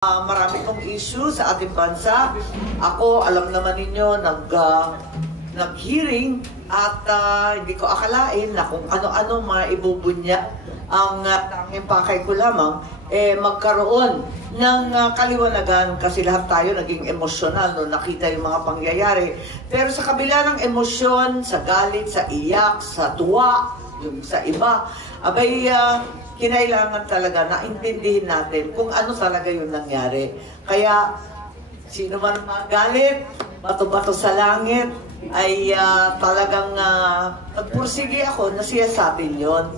Marami pong issue sa ating bansa. Ako, alam naman ninyo, nag-hearing at hindi ko akalain na kung ano-ano maibubunya ang tanging pakay ko lamang, magkaroon ng kaliwanagan kasi lahat tayo naging emosyonal nung nakita yung mga pangyayari. Pero sa kabila ng emosyon, sa galit, sa iyak, sa tuwa, yung sa iba, abay, kinailangan talaga na intindihin natin kung ano talaga yung nangyari. Kaya, sino man magalit, bato-bato sa langit, ay talagang nagpursige ako na siya sa atin yun.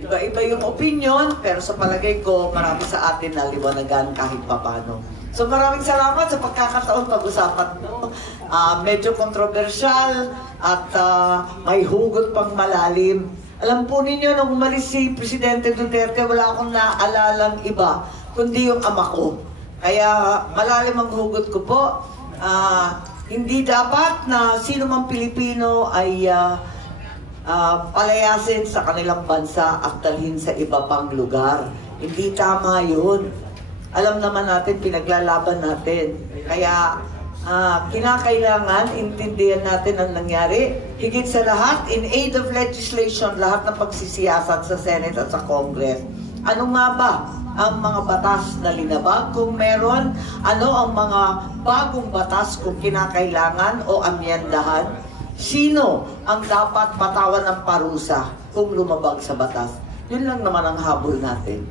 Iba-iba yung opinion, pero sa palagay ko, marami sa atin na liwanagan kahit papano. So maraming salamat sa pagkakataon pag-usapan ito. Medyo kontrobersyal at may hugot pang malalim. Alam po ninyo, nung umalis si Presidente Duterte, wala akong naalalang iba, kundi yung ama ko. Kaya malalim ang hugot ko po. Hindi dapat na sino mang Pilipino ay palayasin sa kanilang bansa at dalhin sa iba pang lugar. Hindi tama yun. Alam naman natin, pinaglalaban natin. Kaya kinakailangan intindihan natin ang nangyari. Higit sa lahat, in aid of legislation, lahat ng pagsisiyasat sa Senate at sa Congress. Ano nga ba ang mga batas na linabag kung meron? Ano ang mga bagong batas kung kinakailangan o amyendahan? Sino ang dapat patawan ng parusa kung lumabag sa batas? Yun lang naman ang habol natin.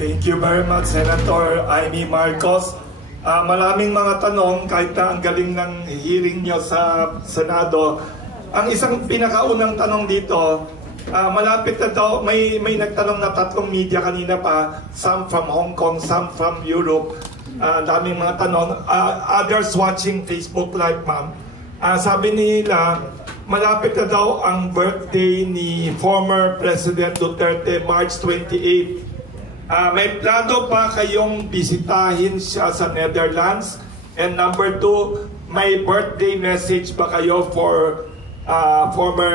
Thank you very much, Senator Amy Marcos. Maraming mga tanong, kahit na ang galing ng hearing nyo sa Senado. Ang isang pinakaunang tanong dito, malapit na daw, may nagtanong na 3 media kanina pa, some from Hong Kong, some from Europe. Daming mga tanong. Others watching Facebook Live, ma'am. Sabi nila, malapit na daw ang birthday ni former President Duterte, March 28. May plano pa kayong bisitahin siya sa Netherlands? And number 2, may birthday message ba kayo for former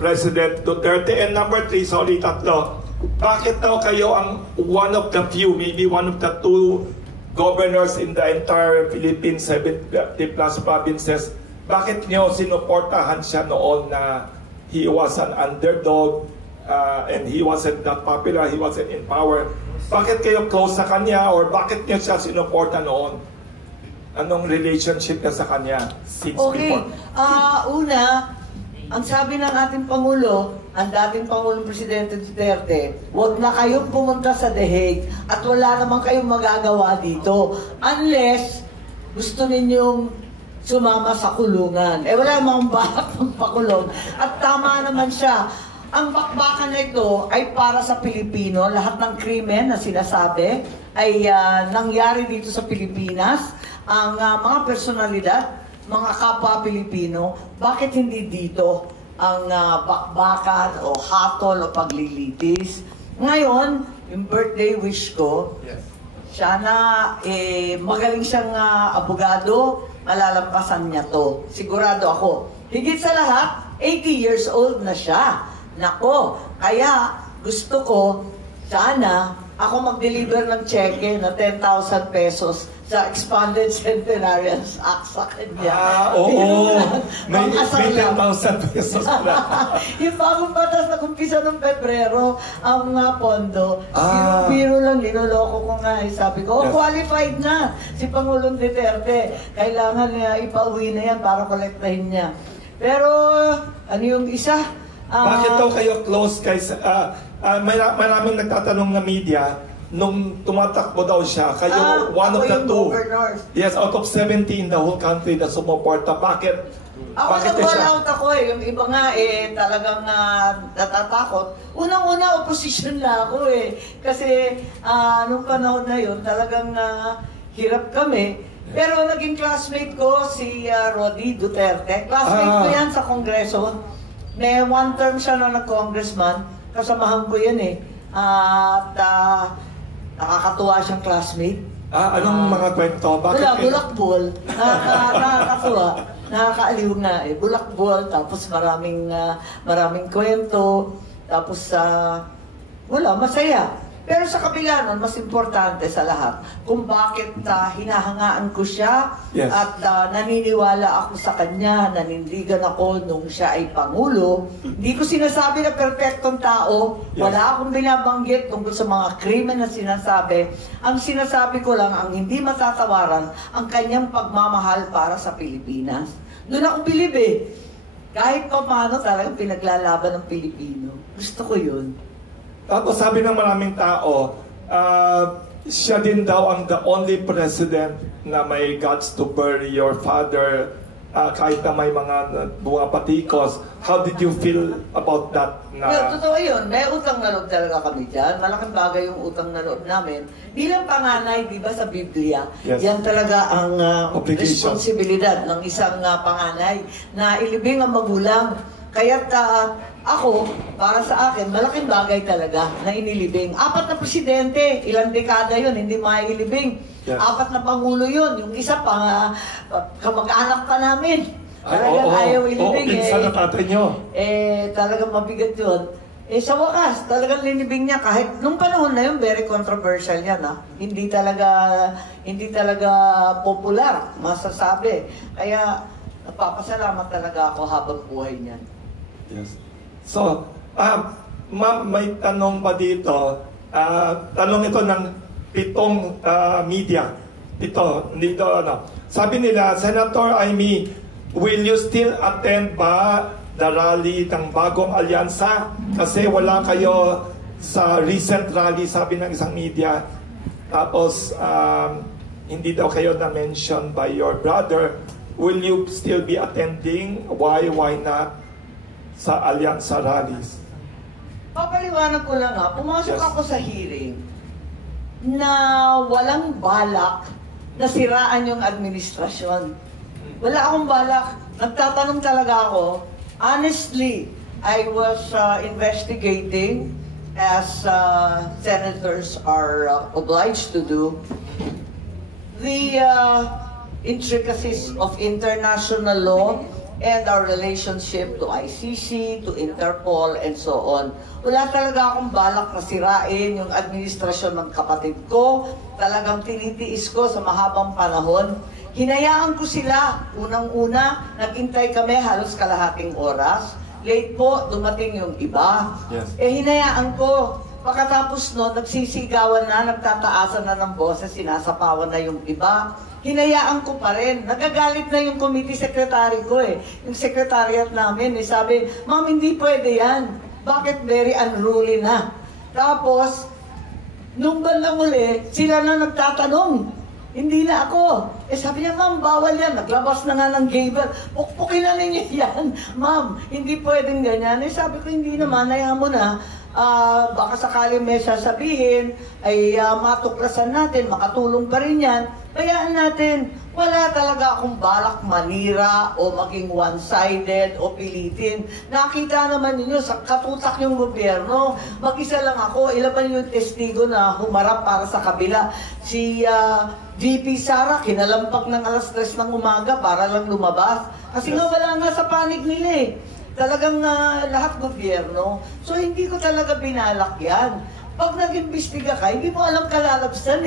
President Duterte? And number 3, sorry, 3, bakit daw kayo ang one of the few, maybe one of the 2 governors in the entire Philippines, 70 plus provinces, bakit nyo sinuportahan siya noon na he was an underdog and he wasn't that popular, he wasn't in power? Bakit kayo close sa kanya or bakit niyo siya sinuporta noon? Anong relationship niya sa kanya since before? Una, ang sabi ng ating Pangulo, ang dating Pangulong Presidente Duterte, huwag na kayong pumunta sa The Hague at wala naman kayong magagawa dito unless gusto ninyong sumama sa kulungan. Wala namang balak ng pakulong. At tama naman siya. Ang bakbakan na ito ay para sa Pilipino. Lahat ng krimen na sinasabi ay nangyari dito sa Pilipinas. Ang mga personalidad, mga kapwa Pilipino, bakit hindi dito ang bakbakan o hatol o paglilitis? Ngayon, yung birthday wish ko, sana magaling siyang abogado, malalampasan niya to. Sigurado ako. Higit sa lahat, 80 years old na siya. Nako, kaya gusto ko, sana, ako mag-deliver ng cheque na 10,000 pesos sa Expanded Centenarian Act sa kanya. Oo. May 10,000 pesos na. Yung bagong batas na kumpisa ng Pebrero, ang pondo, biro lang, niloloko ko nga. Sabi ko, qualified na si Pangulong Duterte. Kailangan niya ipauwi na yan para kolektahin niya. Pero, ano yung isa? Bakit daw kayo close kay... maraming nagtatanong na media, nung tumatakbo daw siya, kayo one of the 2. Yes, out of 70 in the whole country na sumuporta. Bakit? Bakit nag-all out ako Yung iba nga talagang natatakot. Unang-una, opposition na ako Kasi nung panahon na yun, talagang hirap kami. Pero naging classmate ko si Rodi Duterte. Classmate ko yan sa Kongreso. May 1 term siya na nag-congressman, kasamahan ko yan At nakakatuwa siyang classmate. Anong mga kwento? Bakit? Bulakbol. Nakakatuwa. Nakakaaliw nga Bulakbol, tapos maraming kwento. Tapos, wala, masaya. Pero sa kabila nun, mas importante sa lahat, kung bakit hinahangaan ko siya at naniniwala ako sa kanya, nanindigan ako nung siya ay Pangulo. Hindi ko sinasabi na perfectong tao, wala akong binabanggit tungkol sa mga krimen na sinasabi. Ang sinasabi ko lang, ang hindi matatawaran, ang kanyang pagmamahal para sa Pilipinas. Doon ako bilib Kahit pa paano talagang pinaglalaban ng Pilipino. Gusto ko yun. Tapos sabi ng maraming tao, siya din daw ang the only president na may guts to bury your father kahit na may mga patikos. How did you feel about that? Well, totoo yun. May utang na loob talaga kami dyan. Malaking bagay yung utang na loob namin. Bilang panganay, di ba sa Biblia, yan talaga ang responsibilidad ng isang panganay na ilibing ang magulang. Kaya't ako, para sa akin, malaking bagay talaga na inilibing. 4 na presidente, ilang dekada yun, hindi mailibing. 4 na pangulo yun. Yung isa pa, kamag-anak pa namin. Talagang ayaw ilibing. Pinsan na tatay nyo. Talagang mabigat yun. Sa wakas, talagang linibing niya. Kahit nung panahon na yun, very controversial yan. Hindi talaga popular, masasabi. Kaya, napapasalamat talaga ako habang buhay niyan. Yes. So, ma'am, may tanong pa dito. Tanong ito ng 7 media. Dito, ano. Sabi nila, Senator Amy, will you still attend ba the rally ng Bagong Alyansa? Kasi wala kayo sa recent rally, sabi ng isang media. Tapos, hindi daw kayo na-mention by your brother. Will you still be attending? Why not? Sa Alyansa rallies. Papaliwanag ko lang pumasok ako sa hearing na walang balak na siraan yung administrasyon. Wala akong balak. Nagtatanong talaga ako. Honestly, I was investigating as senators are obliged to do the intricacies of international law and our relationship to ICC, to Interpol, and so on. Wala talaga akong balak na sirain yung administrasyon ng kapatid ko. Talagang tinitiis ko sa mahabang panahon. Hinayaan ko sila. Unang-una, nagintay kami halos kalahating oras. Late po, dumating yung iba. Yes. Hinayaan ko. Pagkatapos nun, nagsisigawan na, nagtataasan na ng boses, sinasapawan na yung iba. Hinayaan ko pa rin. Nagagalit na yung committee secretary ko Yung secretariat namin sabi, ma'am, hindi pwede yan. Bakit very unruly na? Tapos, nung bandang uli, sila na nagtatanong. Hindi na ako. Sabi niya, ma'am, bawal yan. Naglabas na nga ng gable. Pukpukin na ninyo yan. Ma'am, hindi pwedeng ganyan. Sabi ko, hindi naman. Hayaan mo na. Baka sakaling may sasabihin, ay matuklasan natin, makatulong pa rin yan. Bayaan natin, wala talaga akong balak manira o maging one-sided o pilitin. Nakita naman ninyo, sa katutak yung gobyerno, mag-isa lang ako, ilaban yung testigo na humarap para sa kabila. Si VP Sara, kinalampag ng alas 3 ng umaga para lang lumabas. Kasi nga wala nga sa panig nila Talagang lahat gobyerno. So hindi ko talaga binalak yan. Pag nag-imbestiga ka, hindi mo alam kalalabsan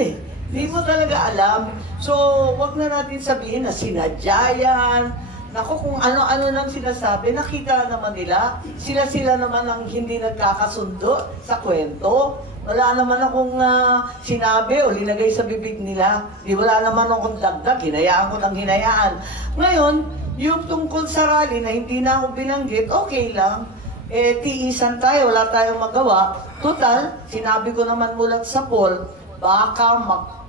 Hindi mo talaga alam. So, wag na natin sabihin na sinadya yan. Naku, kung ano-ano nang sinasabi, nakita naman nila. Sila naman ang hindi nagkakasundo sa kwento. Wala naman akong sinabi o linagay sa bibig nila. Wala naman akong dagdag. Hinayaan ko ng hinayaan. Ngayon, yung tungkol sa rally na hindi na ako binanggit, okay lang. Tiisan tayo, wala tayong magawa. Total, sinabi ko naman mulat sa poll, baka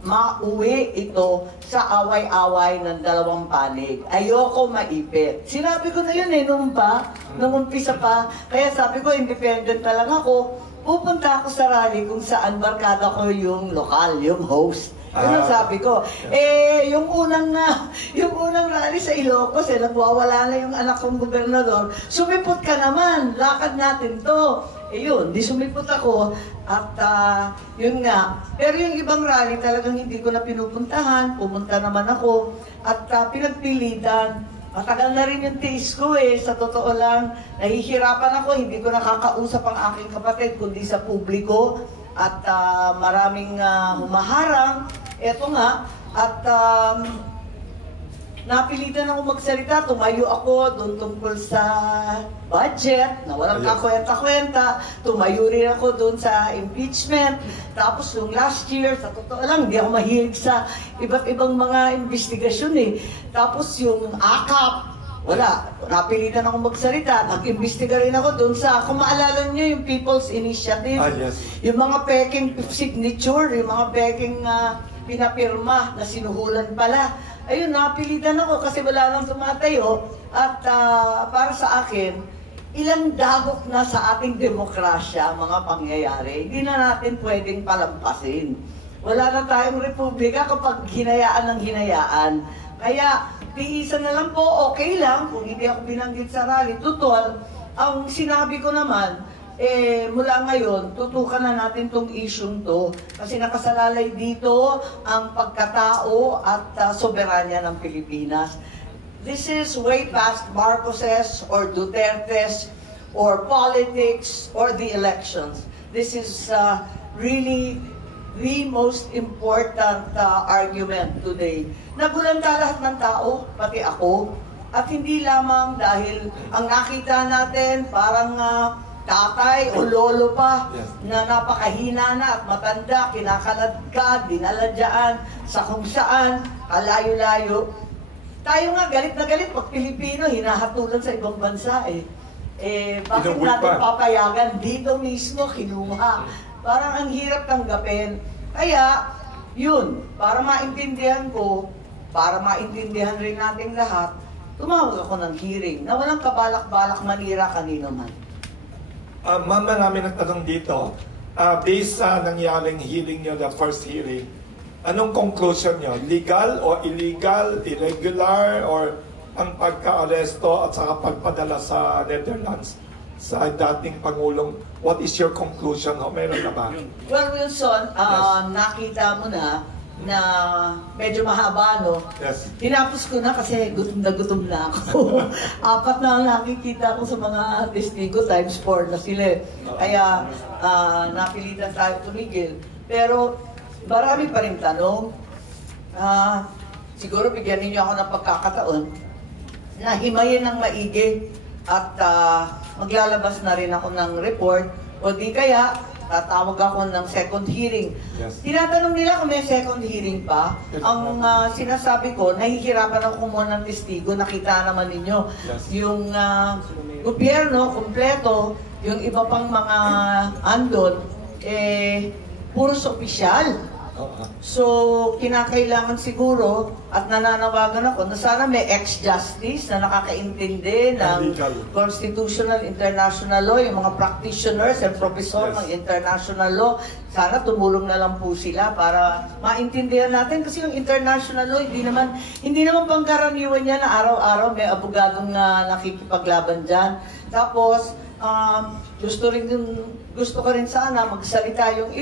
mauwi ito sa away-away ng dalawang panig. Ayoko maipit. Sinabi ko na yun nung umpisa pa. Kaya sabi ko, independent na lang ako. Pupunta ako sa rally kung saan barkada ko yung lokal, yung host. Yun ang sabi ko. Yung unang rally sa Ilocos, nagwawala na yung anak kong gobernador. Sumipot ka naman, lakad natin to. Yun, di sumipot ako. At yun nga. Pero yung ibang rally talagang hindi ko na pinupuntahan. Pumunta naman ako. At pinagpilitan. Matagal na rin yung tiis ko Sa totoo lang, nahihirapan ako. Hindi ko nakakausap ang aking kapatid, kundi sa publiko. at maraming humaharang. Eto nga, at napilitan ako magsalita, tumayo ako doon tungkol sa budget, na walang kakwenta-kwenta, tumayo rin ako doon sa impeachment, tapos yung last year, sa totoo lang, hindi ako mahilig sa iba't ibang mga investigasyon eh. Tapos yung AKAP, wala, napilitan ako magsalita, nag-imbestiga rin ako doon sa, kung maalala nyo yung People's Initiative, yung mga peking signature, yung mga peking pinapirma na sinuhulan pala. Ayun, napilitan ako kasi wala nang tumatayo at para sa akin, ilang dagok na sa ating demokrasya ang mga pangyayari. Hindi na natin pwedeng palampasin. Wala na tayong republika kapag hinayaan ng hinayaan. Kaya, tiisan na lang po, okay lang kung hindi ako binanggit sa rally. Tutol, ang sinabi ko naman, mula ngayon, tutukan na natin tong isyung to kasi nakasalalay dito ang pagkatao at soberanya ng Pilipinas. This is way past Marcoses or Dutertes or politics or the elections. This is really the most important argument today. Nagulanta lahat ng tao, pati ako, at hindi lamang dahil ang nakita natin parang tatay o lolo pa na napakahina na at matanda, kinakaladkad, dinaladjaan sa kung saan, kalayo-layo. Tayo nga, galit na galit pag Pilipino, hinahatulan sa ibang bansa eh. Bakit natin papayagan? Dito mismo, kinuha. Parang ang hirap tanggapin. Kaya, yun, para maintindihan ko, para maintindihan rin natin lahat, tumawag ako ng hearing na walang kabalak-balak manira kanino man. Ma'am, marami nagtanong dito. Based sa nangyaring hearing nyo, the first hearing, anong conclusion nyo? Legal o illegal, irregular, or ang pagka-aresto at saka pagpadala sa Netherlands sa dating Pangulong? What is your conclusion? Meron na ba? Well, Wilson, nakita mo na medyo mahaba, no? Yes. Tinapos ko na kasi gutom na ako. 4 na ang nakikita ko sa mga testigo, times 4 na sila. Kaya napilitan tayo tumigil. Pero marami pa rin tanong. Siguro bigyan ninyo ako ng pagkakataon na himayin ng maigi at maglalabas na rin ako ng report o di kaya tatawag ako ng second hearing. Yes. Tinatanong nila kung may second hearing pa. Ang sinasabi ko, nahihirapan ako kumuha ng testigo. Nakita naman ninyo. Yes. Yung gobyerno, kompleto, yung iba pang mga andon, puros opisyal. So, kinakailangan siguro at nananawagan ako na sana may ex-justice na nakakaintindi ng constitutional international law, yung mga practitioners and professor ng international law. Sana tumulong na lang po sila para maintindihan natin kasi yung international law hindi naman pangkaraniwan niya na araw-araw may abogadong nakikipaglaban dyan. Tapos, gusto ko rin sana magsalita yung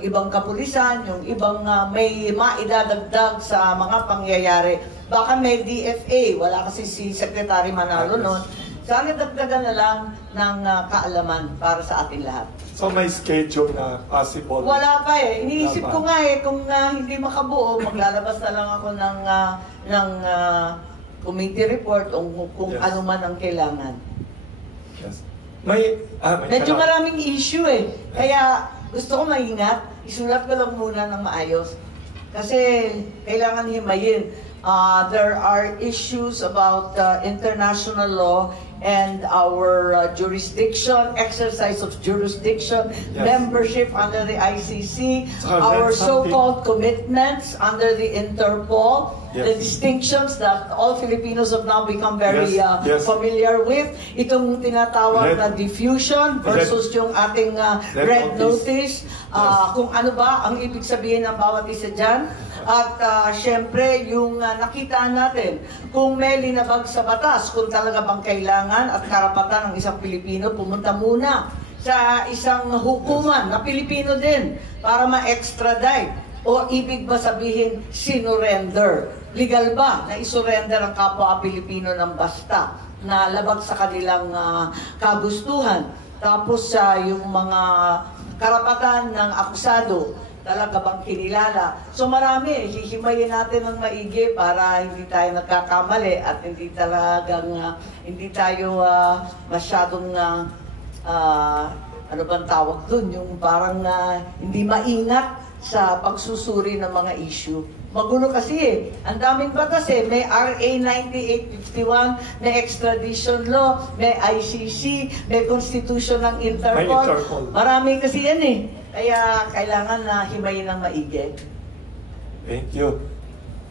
ibang kapulisan, yung ibang may maidadagdag sa mga pangyayari. Baka may DFA, wala kasi si Secretary Manalo noon. Sana dagdagan na lang ng kaalaman para sa atin lahat. So may schedule na possible? Wala pa eh. Iniisip ko nga kung hindi makabuo, maglalabas na lang ako ng committee report kung ano man ang kailangan. Medyo maraming issue eh. Kaya gusto ko maingat. Isulat ko lang muna ng maayos. Kasi kailangan himayin. There are issues about international law and our jurisdiction, exercise of jurisdiction, membership under the ICC, our so-called commitments under the Interpol, the distinctions that all Filipinos have now become very familiar with. Itong tinatawag na diffusion versus yung ating red notice. Kung ano ba ang ibig sabihin ng bawat isa dyan. At syempre, yung nakita natin, kung may linabag sa batas, kung talaga bang kailangan at karapatan ng isang Pilipino, pumunta muna sa isang hukuman na Pilipino din para ma-extradite. O ibig ba sabihin, sinurrender? Legal ba na isurrender ang kapwa Pilipino ng basta na labag sa kanilang kagustuhan? Tapos yung mga karapatan ng akusado talaga bang kinilala. So marami, hihimayin natin ng maigi para hindi tayo nagkakamali at hindi talagang hindi tayo masyadong ano bang tawag dun, yung parang hindi maingat sa pagsusuri ng mga issue. Magulo kasi eh. Ang daming batas eh. May RA 9851, may extradition law, may ICC, may constitution ng Interpol. Marami kasi yan eh. Kaya kailangan na himayin ng maigi. Thank you.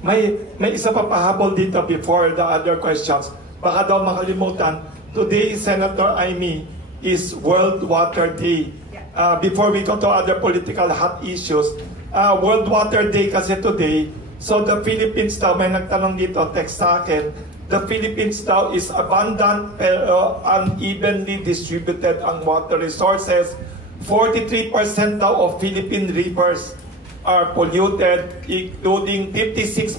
May isa pa pahabol dito before the other questions. Baka daw makalimutan, today, Senator Amy, is World Water Day. Before we go to other political hot issues, World Water Day kasi today, so the Philippines daw, may nagtanong dito, text sa akin, the Philippines daw is abundant pero unevenly distributed ang water resources. 43% daw of Philippine rivers are polluted, including 56%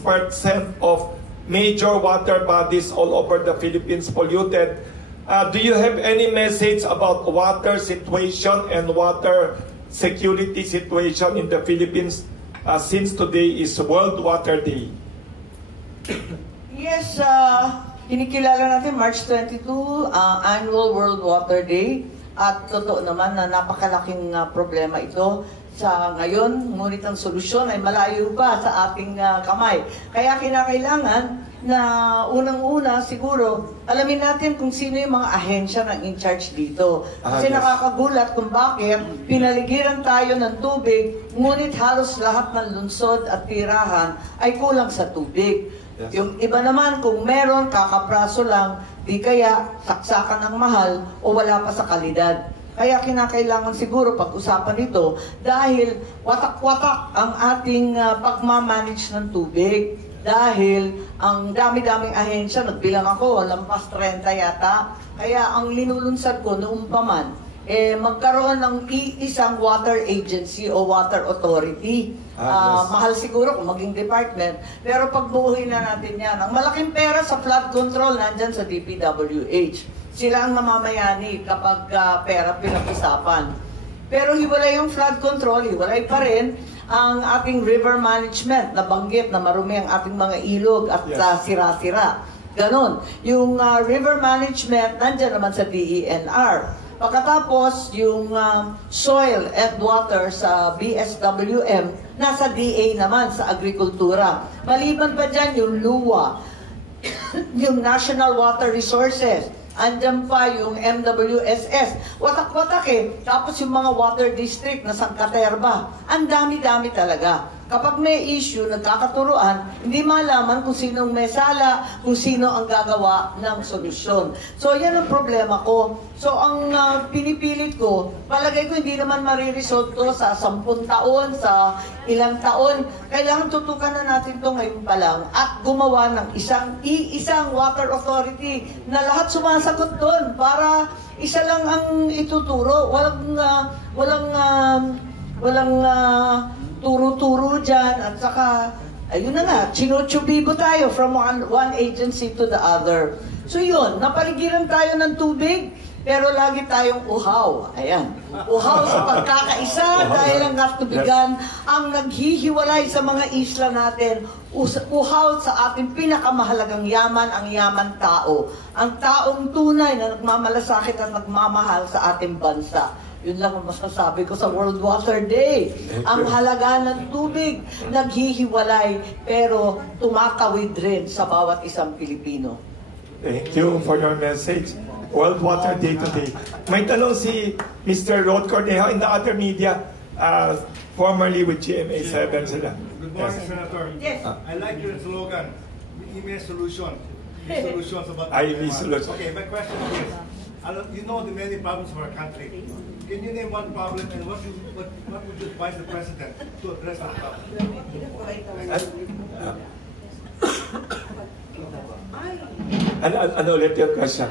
of major water bodies all over the Philippines polluted. Do you have any message about water situation and water security situation in the Philippines since today is World Water Day? Yes, kinikilala natin March 22, Annual World Water Day. At totoo naman na napakalaking problema ito sa ngayon, ngunit ang solusyon ay malayo pa sa ating kamay. Kaya kinakailangan na unang-una siguro, alamin natin kung sino yung mga ahensya ng in-charge dito. Kasi nakakagulat kung bakit pinaligiran tayo ng tubig, ngunit halos lahat ng lungsod at tirahan ay kulang sa tubig. Yes. Yung iba naman, kung meron, kakapraso lang, di kaya saksakan ng mahal o wala pa sa kalidad. Kaya kinakailangan siguro pag-usapan ito dahil watak-watak ang ating pagmamanage ng tubig. Dahil ang dami-daming ahensya, nagbilang ako, lampas 30 yata. Kaya ang linulunsad ko noong paman, magkaroon ng isang water agency o water authority. Yes. Mahal siguro kung maging department, pero pagbuuhin na natin yan. Ang malaking pera sa flood control nandyan sa DPWH. Sila ang namamayani kapag pera pinag-usapan. Pero hiwalay yung flood control, hiwalay pa rin ang ating river management. Nabanggit na marumi ang ating mga ilog at sira-sira. Ganon. Yung river management nandyan naman sa DENR. Pagkatapos, yung soil and water sa BSWM, nasa DA naman sa agrikultura. Maliban pa dyan yung LUWA, yung National Water Resources, andyan pa yung MWSS. Watak-watak eh. Tapos yung mga water district na Sangkaterba. Ang dami-dami talaga. Kapag may issue, nagkakaturuan, hindi malaman kung sinong may sala, kung sino ang gagawa ng solusyon. So, yan ang problema ko. So, ang pinipilit ko, palagay ko hindi naman mariresolve to sa 10 taon, sa ilang taon. Kailangan tutukan na natin to ngayon pa lang at gumawa ng isang water authority na lahat sumasagot doon para isa lang ang ituturo. Walang turo-turo dyan at saka, ayun na nga, chinuchubibo tayo from one agency to the other. So yun, napaligiran tayo ng tubig, pero lagi tayong uhaw. Ayan. Uhaw sa pagkakaisa dahil ang katubigan ang naghihiwalay sa mga isla natin. Uhaw sa ating pinakamahalagang yaman, ang yaman tao. Ang taong tunay na nagmamalasakit at nagmamahal sa ating bansa. Yun lang ang masasabi ko sa World Water Day. Ang halaga ng tubig, naghihiwalay, pero tumakawid rin sa bawat isang Pilipino. Thank you for your message. World Water Day today. May tanong si Mr. Rod Cornejo in the other media, formerly with GMA7 sila. Good morning, Senator. Yes. I like your slogan, email solution. Solutions about solution. Okay, my question is, you know the many problems of our country. Can you name one problem and what would you advise the President to address that problem? Ano ulit yung question?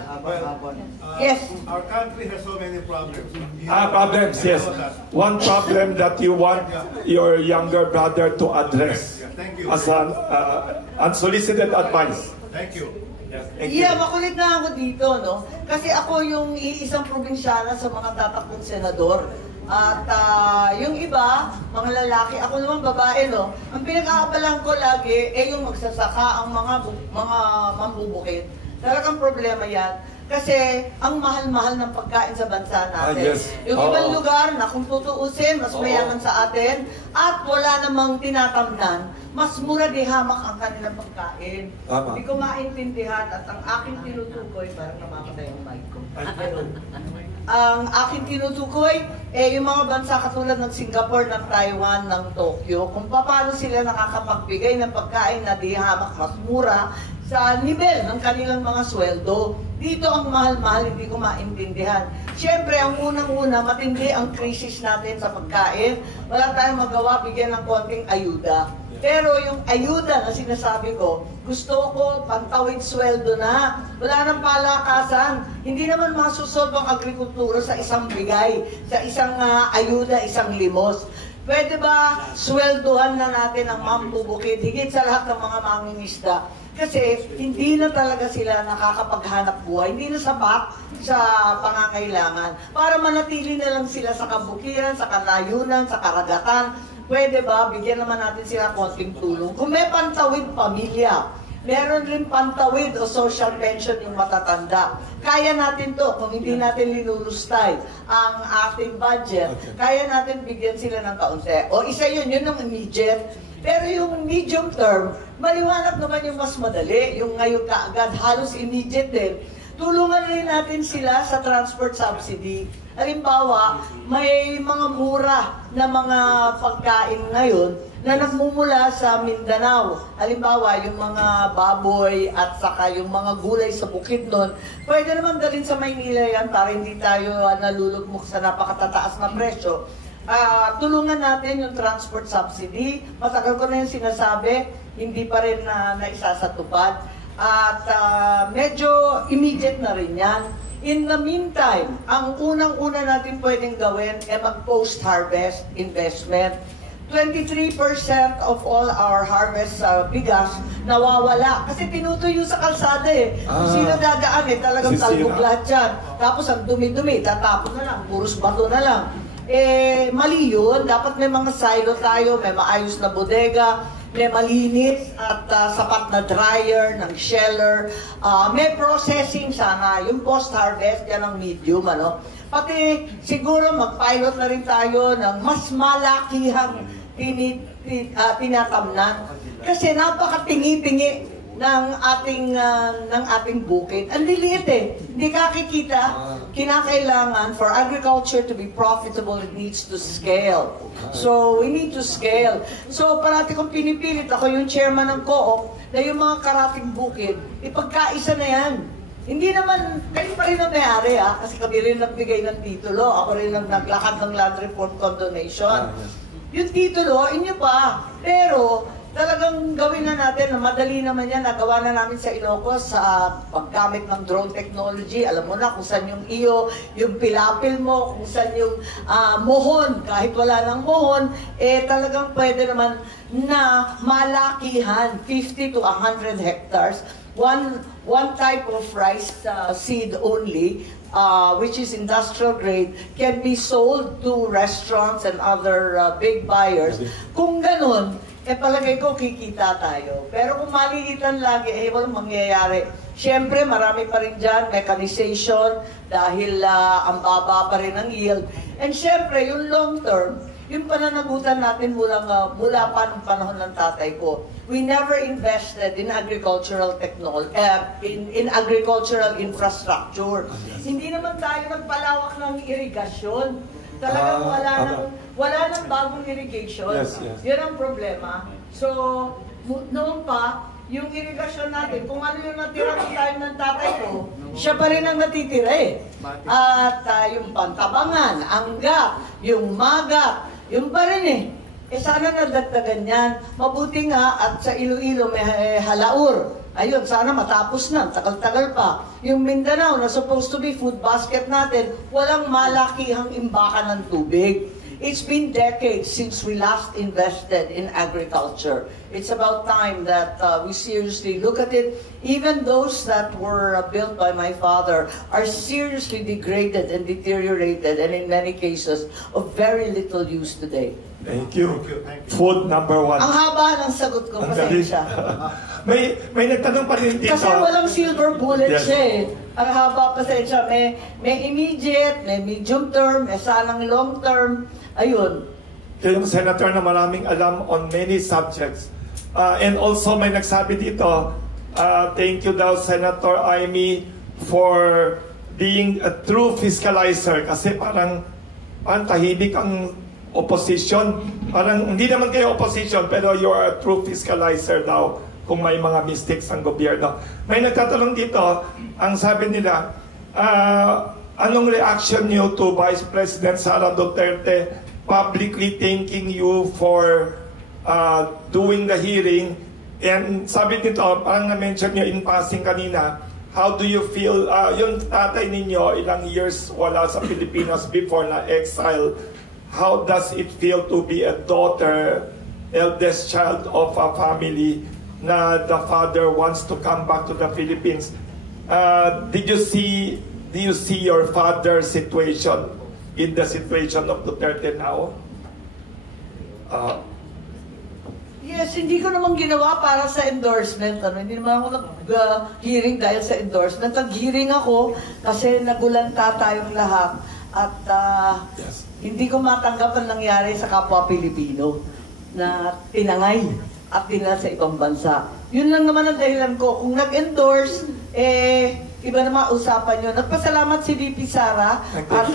Yes. Our country has so many problems. Problems, yes. One problem that you want your younger brother to address. Thank you. As an unsolicited advice. Thank you. Yeah, makulit na ako dito, no? Kasi ako yung iisang probinsyana sa mga tatakbong senador. At yung iba, mga lalaki, ako naman babae, no? Ang pinag-aabalan ko lagi, yung magsasaka, ang mga mambubukid. Talagang problema yan. Kasi ang mahal-mahal ng pagkain sa bansa natin. Yes. Yung ibang lugar na kung tutuusin, mas mayaman sa atin, at wala namang tinatamnan, mas mura di hamak ang kanilang pagkain. Tama. Hindi ko maintindihan at ang aking tinutukoy, parang namamatay yung mic ko. Ang aking tinutukoy, yung mga bansa katulad ng Singapore, ng Taiwan, ng Tokyo, kung paano sila nakakapagbigay ng pagkain na di hamak mas mura sa nivel ng kanilang mga sweldo. Dito ang mahal-mahal, hindi ko maintindihan. Siyempre, ang unang-una, matindi ang krisis natin sa pagkain. Wala tayong magawa, bigyan ng konting ayuda. Pero yung ayuda na sinasabi ko, gusto ko pantawid sweldo na. Wala nang palakasan. Hindi naman masusolve ang agrikultura sa isang bigay, sa isang ayuda, isang limos. Pwede ba sweldohan na natin ang mambubukid, higit sa lahat ng mga mangingisda? Kasi hindi na talaga sila nakakapaghanap buhay, hindi na sapat sa pangangailangan. Para manatili na lang sila sa kabukiran, sa kalayunan, sa karagatan, pwede ba bigyan naman natin sila konting tulong? Kung may pantawid pamilya, meron rin pantawid o social pension yung matatanda. Kaya natin to kung hindi natin linulustay ang ating budget. Kaya natin bigyan sila ng kaunti. O isa yun ang immediate. Pero yung medium term, maliwanag naman yung mas madali. Yung ngayon kaagad, halos immediate din. Tulungan rin natin sila sa transport subsidy. Halimbawa, may mga mura na mga pagkain ngayon na nagmumula sa Mindanao. Halimbawa, yung mga baboy at saka yung mga gulay sa bukid nun, pwede naman dalhin sa Maynila yan para hindi tayo nalulugmok sa napakatataas na presyo. Tulungan natin yung transport subsidy. Matagal ko na yung sinasabi, hindi pa rin naisasatupad. At medyo immediate na rin yan. In the meantime, ang unang-una natin pwedeng gawin ay mag-post-harvest investment. 23% of all our harvest bigas nawawala. Kasi tinutuyo sa kalsada eh. Kung sino dadaan talagang talbog lahat yan. Tapos ang dumi-dumi, tatapon na lang, puros bato na lang. Mali yun. Dapat may mga silo tayo, may maayos na bodega, may malinis at sapat na dryer, ng sheller. May processing sana. Yung post-harvest, yan ang medium, ano. Pati siguro mag-pilot na rin tayo ng mas malakihang tinatamnan. Kasi napakatingi-tingi ng ating bukid. Ang liliit eh. Hindi kakikita. Kinakailangan for agriculture to be profitable, it needs to scale. So, we need to scale. So, parati kong pinipilit, ako yung chairman ng co-op, na yung mga karating bukid, ipagkaisa na yan. Hindi naman, kayo pa rin ang may-ari kasi kami rin nagbigay ng titulo. Ako rin ang naglakad ng land report condonation. Yung titulo, inyo pa. Pero, talagang gawin na natin, madali naman yan, nagawa na namin sa Ilocos sa paggamit ng drone technology. Alam mo na kung saan yung iyo, yung pilapil mo, kung saan yung mohon. Kahit wala ng mohon, talagang pwede naman na malakihan, 50 to 100 hectares. One type of rice seed only, which is industrial grade, can be sold to restaurants and other big buyers. Kung ganun, palagay ko kikita tayo. Pero kung maliitan lagi, walang mangyayari. Siyempre, marami pa rin dyan, mechanization, dahil ang baba pa rin ang yield. And siyempre, yung long term, yung pananagutan natin mula pa ng panahon ng tatay ko, we never invested in agricultural technology, in agricultural infrastructure. Hindi naman tayo nagpalawak ng irigasyon. Talagang wala nang bagong irrigation. Yes. Yun ang problema. So, noon pa, yung irrigation natin, kung ano yung natira ng time ng tatay ko, siya pa rin ang natitira eh. At yung pantabangan, angga, yung maga, yung pa rin eh. Sana nadagdagan yan. Mabuti nga at sa Iloilo may halaur. Ayun, sana matapos na. Tagal-tagal pa. Yung Mindanao na supposed to be food basket natin, walang malakihang imbakan ng tubig. It's been decades since we last invested in agriculture. It's about time that we seriously look at it. Even those that were built by my father are seriously degraded and deteriorated, and in many cases of very little use today. Thank you. Food number 1. Ang haba ng sagot ko, Ang galing. pasensya. may nagtanong pa rin dito. Kasi walang silver bullet Yes. siya eh. Ang haba, pasensya. May immediate, may medium term, may sanang long term. Ayun. Kayong senator na maraming alam on many subjects. And also may nagsabi dito, thank you daw Senator Amy for being a true fiscalizer kasi parang tahimik ang opposition. Parang hindi naman kayo opposition pero you are a true fiscalizer daw kung may mga mistakes ang gobyerno. May nagtatanong dito, ang sabi nila, anong reaction niyo to Vice President Sara Duterte publicly thanking you for doing the hearing? And sabi nito, parang na-mention niyo in passing kanina, how do you feel, yung tatay ninyo ilang years wala sa Pilipinas before na exile, how does it feel to be a daughter, eldest child of a family na the father wants to come back to the Philippines? Do you see your father's situation in the situation of Duterte now? Yes, hindi ko naman ginawa para sa endorsement. Hindi naman ako nag-hearing dahil sa endorsement. Nag-hearing ako kasi nagulanta tayong lahat. At Yes. hindi ko matanggap ang nangyari sa kapwa Pilipino na tinangay at dinala sa ibang bansa. Yun lang naman ang dahilan ko. Kung nag-endorse, iba naman usapan yun. Nagpasalamat si VP Sara at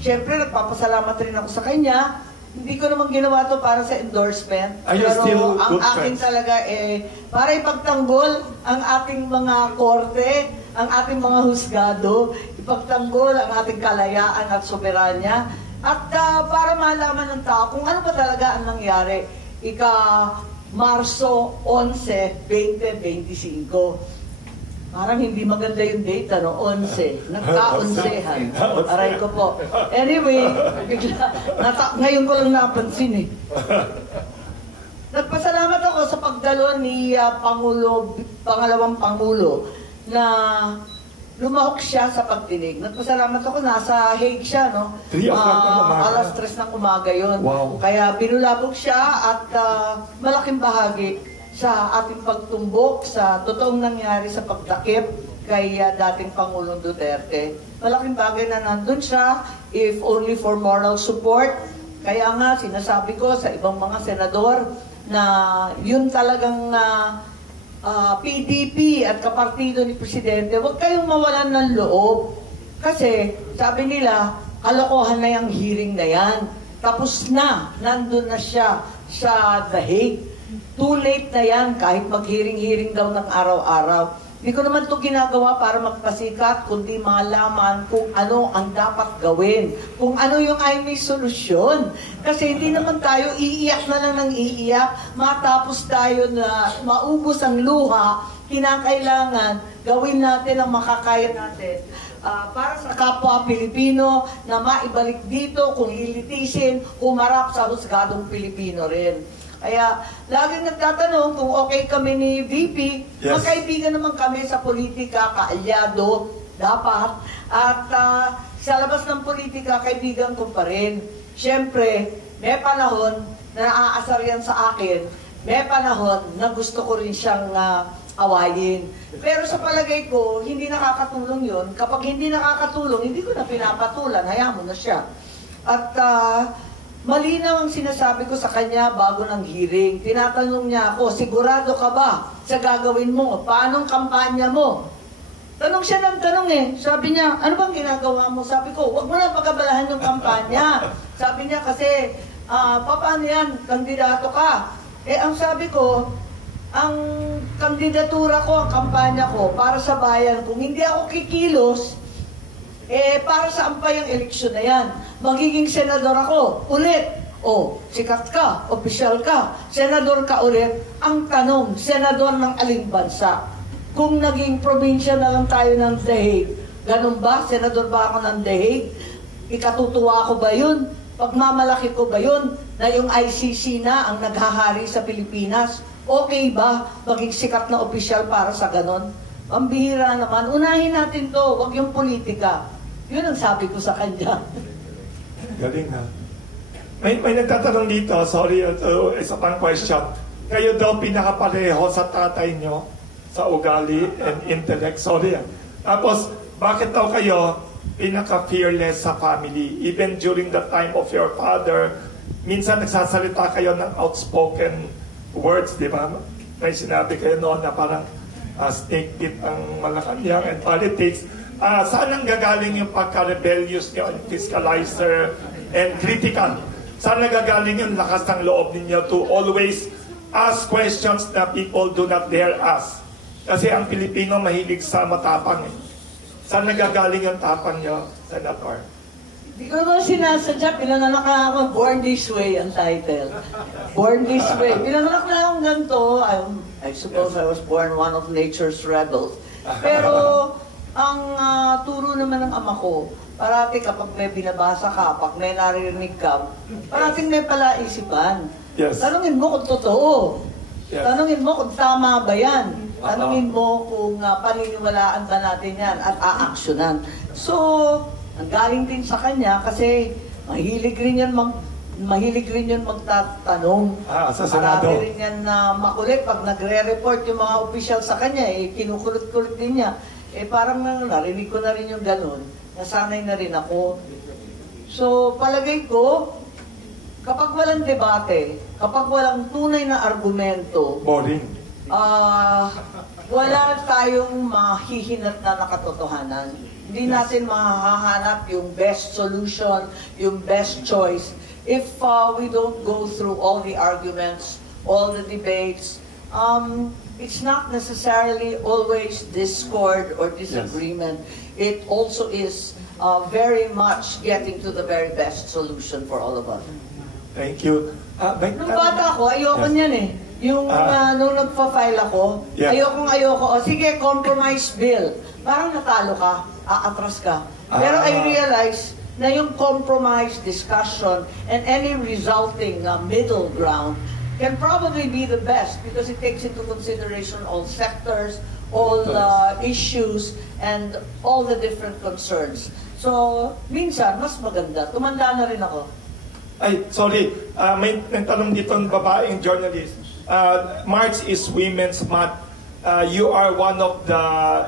syempre nagpapasalamat rin ako sa kanya. Hindi ko naman ginawa to para sa endorsement. Are you Pero still ang good akin friends? talaga para ipagtanggol ang ating mga korte, ang ating mga husgado, ipagtanggol ang ating kalayaan at soberanya, at para malaman ng tao kung ano ba talaga ang nangyari Marso 11, 2025. Parang hindi maganda yung date, 11. Nagka-onsehan. Aray ko po. Anyway, ngayon ko lang napansin eh. Nagpasalamat ako sa pagdalo ni pangalawang Pangulo na lumahok siya sa pagdinig. Nagpasalamat ako, nasa Hague siya, no? 3 o'clock ng umaga. Alas 3 ng umaga yun. Wow. Kaya binulabog siya at malaking bahagi sa ating pagtumbok sa totoong nangyari sa pagtakip kay dating Pangulong Duterte. Malaking bagay na nandun siya, if only for moral support. Kaya nga, sinasabi ko sa ibang mga senador na yun talagang PDP at kapartido ni Presidente, huwag kayong mawalan ng loob. Kasi, sabi nila, kalokohan na yung hearing na yan. Tapos na, nandun na siya sa The Hague. Too late na yan, kahit mag-hearing-hearing daw ng araw-araw. Hindi ko naman ito ginagawa para magpasikat, kundi malaman kung ano ang dapat gawin. Kung ano yung ay may solusyon. Kasi hindi naman tayo iiyak na lang ng iiyak, matapos tayo na maubos ang luha, kinakailangan gawin natin ang makakaya natin. Para sa kapwa Pilipino na maibalik dito, kung lilitisin, humarap sa husgadong Pilipino rin. Kaya, laging nagtatanong kung okay kami ni VP, Yes. magkaibigan naman kami sa politika, kaalyado, dapat. At sa labas ng politika, kaibigan ko pa rin. Siyempre, may panahon na naaasar yan sa akin, may panahon na gusto ko rin siyang awayin. Pero sa palagay ko, hindi nakakatulong yun. Kapag hindi nakakatulong, hindi ko na pinapatulan, hayaan mo na siya. At malinaw ang sinasabi ko sa kanya bago ng hearing. Tinatanong niya ako, sigurado ka ba sa gagawin mo? Paanong kampanya mo? Tanong siya ng tanong eh. Sabi niya, ano bang ginagawa mo? Sabi ko, huwag mo na pagkabalahan yung kampanya. Sabi niya kasi, paano yan? Kandidato ka. Ang sabi ko, ang kandidatura ko, ang kampanya ko, para sa bayan, kung hindi ako kikilos, para saan pa yung eleksyon na yan? Magiging senador ako, ulit. Sikat ka, opisyal ka, senador ka ulit. Ang tanong, senador ng aling bansa? Kung naging probinsya na lang tayo ng The Hague, ganun ba? Senador ba ako ng The Hague? Ikatutuwa ko ba yun? Pagmamalaki ko ba yun na yung ICC na ang naghahari sa Pilipinas? Okay ba maging sikat na opisyal para sa ganon? Pambihira naman. Unahin natin to, wag yung politika. Yun ang sabi ko sa kanya. Galing na. May nagtatanong dito, sorry, isa pang question. Kayo daw pinakapareho sa tatay nyo sa ugali and intellect. Sorry. Tapos, bakit daw kayo pinaka-fearless sa family? Even during the time of your father, minsan nagsasalita kayo ng outspoken words, di ba? May sinabi kayo noon na parang snake pit ang Malacanang and politics. Saan ang gagaling yung pagka-rebellious nyo, fiscalizer, and critical? Saan nagagaling yung lakas ng loob ninyo to always ask questions na people do not dare ask? Kasi ang Pilipino mahilig sa matapang. Saan nagagaling yung tapang nyo, Senator? Hindi ko naman sinasadya, pinanganak na ako, Born This Way ang title. Born This Way. Pinanganak na akong ganito. I suppose I was born one of nature's rebels. Pero ang turo naman ng ama ko, parati kapag may binabasa ka, pag may naririnig ka, parating may palaisipan. Yes. Tanungin mo kung totoo. Yes. Tanungin mo kung tama ba yan. Tanungin mo kung paniniwalaan ba natin yan at aaksyonan. So, ang galing din sa kanya kasi mahilig rin yan magtatanong. Sa Senado. Marami rin yan na makulit. Pag nagre-report yung mga opisyal sa kanya, kinukulit-kulit din niya. Parang narinig ko na rin yung ganun. Nasanay na rin ako. So, palagay ko, kapag walang debate, kapag walang tunay na argumento, Boring. wala tayong mahihinat na nakatotohanan. Hindi natin mahahanap yung best solution, yung best choice. If we don't go through all the arguments, all the debates, it's not necessarily always discord or disagreement. Yes. It also is very much getting to the very best solution for all of us. Thank you. Nung bata ako, ayoko niyan eh. Yung nung nagpa-file ako, yes. ayoko. O sige, compromise bill. Parang natalo ka, aatras ka. Pero I realize na yung compromise discussion and any resulting middle ground can probably be the best because it takes into consideration all sectors, all issues, and all the different concerns. So, minsan, mas maganda. Tumanda na rin ako. Ay, sorry. May tanong dito ng babaeng journalist. March is Women's Month. You are one of the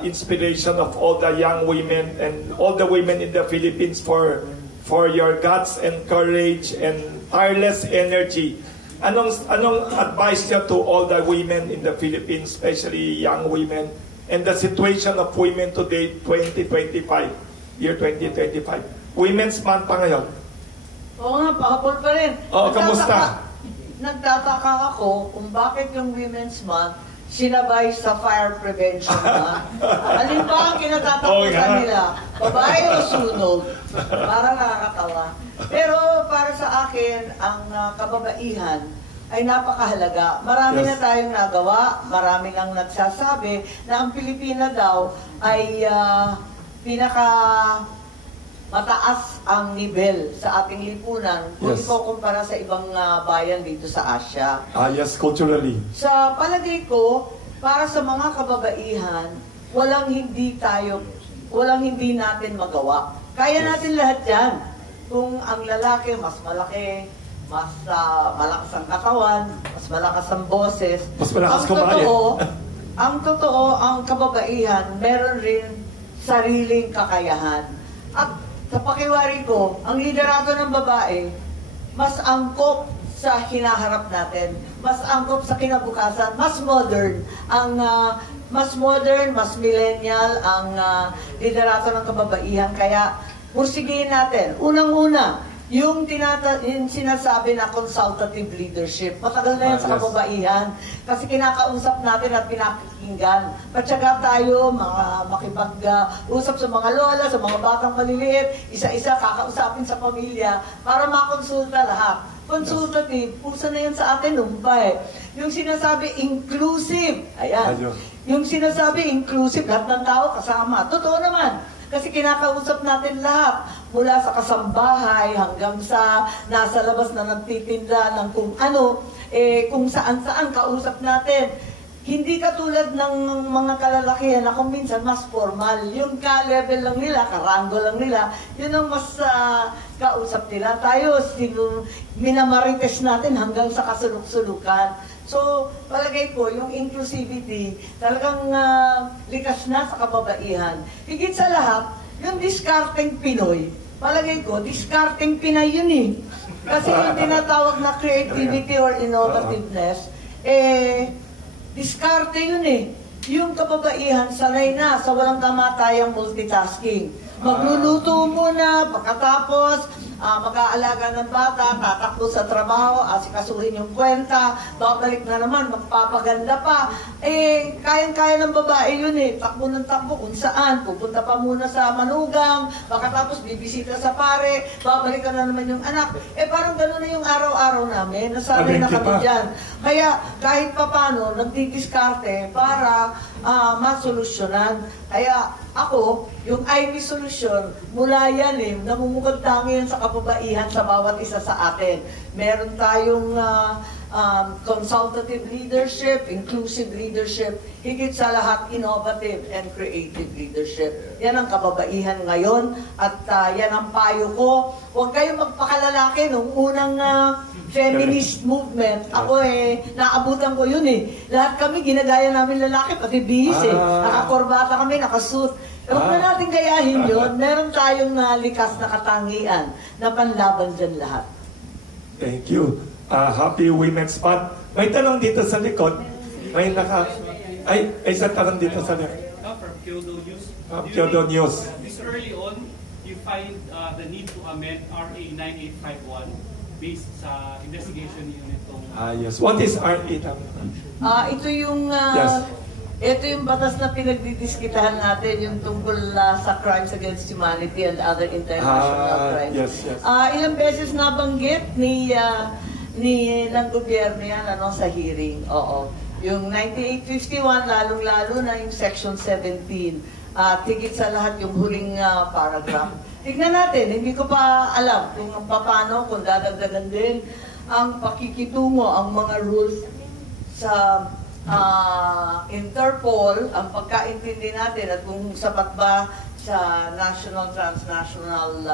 inspiration of all the young women and all the women in the Philippines for your guts and courage and tireless energy. Anong advice niyo to all the women in the Philippines, especially young women, and the situation of women today, 2025, year 2025? Women's Month pa ngayon. Oo nga, pakapol pa rin. Kamusta? Nagtataka ako kung bakit yung Women's Month sinabay sa fire prevention na. Alin ba ang kinatatakutan nila? Babae o sunog? Parang nakakatawa. Pero para sa akin, ang kababaihan ay napakahalaga. Marami na tayong nagawa, marami nang nagsasabi na ang Pilipina daw ay mataas ang nivel sa ating lipunan kung ikukumpara sa ibang bayan dito sa Asia. Yes, culturally. Sa palagay ko, para sa mga kababaihan, walang hindi natin magawa. Kaya natin lahat yan. Kung ang lalaki mas malaki, mas malakas ang katawan, mas malakas ang boses. Mas malakas kumain. Ang totoo, ang kababaihan, meron rin sariling kakayahan. At sa pakiwari ko, ang liderato ng babae, mas angkop sa hinaharap natin, mas angkop sa kinabukasan, mas modern, mas millennial ang liderato ng kababaihan. Kaya, pursigihin natin. Unang-una, yung sinasabi na consultative leadership. Matagal na yan sa kababaihan kasi kinakausap natin at pinakikinggan. Patsaga tayo, makipag-usap sa mga lola, sa mga batang maliliit, isa-isa kakausapin sa pamilya para makonsulta lahat. Consultative, pusa na yan sa atin nung pa eh. Yung sinasabi inclusive, ayan. Yung sinasabi inclusive, lahat ng tao kasama. Totoo naman. Kasi kinakausap natin lahat. mula sa kasambahay hanggang sa nasa labas na nagtitinda ng kung ano, kung saan-saan kausap natin. Hindi katulad ng mga kalalakihan na kung minsan mas formal. Yung ka-level lang nila, karango lang nila, yun ang mas kausap nila. Tayo, minamarites natin hanggang sa kasuluk-sulukan. So, palagay ko, yung inclusivity, talagang likas na sa kababaihan. Higit sa lahat, yung discarding Pinoy, palagay ko, discarding Pinay yun eh. Kasi yung tinatawag na creativity or innovativeness, diskarte yun eh. Yung kababaihan, sanay na sa walang kamatayang multitasking. Magluluto muna, pagkatapos, mag-aalaga ng bata, tatakbo sa trabaho, asikasuhin yung kwenta, babalik na naman, magpapaganda pa. Kayang-kaya ng babae yun eh. Takbo ng takbo kung saan. Pupunta pa muna sa manugang, pagkatapos bibisita sa pare, babalik ka na naman yung anak. Parang gano'n na yung araw-araw namin. Nasanay na kami dyan. Kaya kahit papano, nagdidiskarte para masolusyonan. Kaya ako, yung IB solution, mula yan namumukad tangi yan sa kababaihan sa bawat isa sa atin. Meron tayong consultative leadership, inclusive leadership, higit sa lahat, innovative and creative leadership. Yan ang kababaihan ngayon at yan ang payo ko. Huwag kayong magpakalalaki nung unang feminist movement. Ako naabutan ko yun Lahat kami, ginagaya namin lalaki, pati bihis Nakakorbata kami, nakasuit. Huwag na natin gayahin yun. Meron tayong likas na katangian na panlaban dyan lahat. Thank you. Happy Women's Month. May tanong dito sa likod. May isang tanong dito sa likod. From Kyodo News. Kyodo News. This early on, you find the need to amend RA 9851 based sa investigation unit. Yes. What is RA? Ito yung ito yung batas na pinagdidiskitahan natin, yung tungkol sa crimes against humanity and other international crimes. Yes, yes. Ilang beses nabanggit ng gobyerno yan sa hearing. Oo. Yung 9851, lalong-lalo na yung Section 17. Tigit sa lahat yung huling paragraph. Tignan natin, hindi ko pa alam kung paano, kung dadagdagan din ang pakikitungo, ang mga rules sa Interpol, ang pagkaintindi natin at kung sapat ba sa National Transnational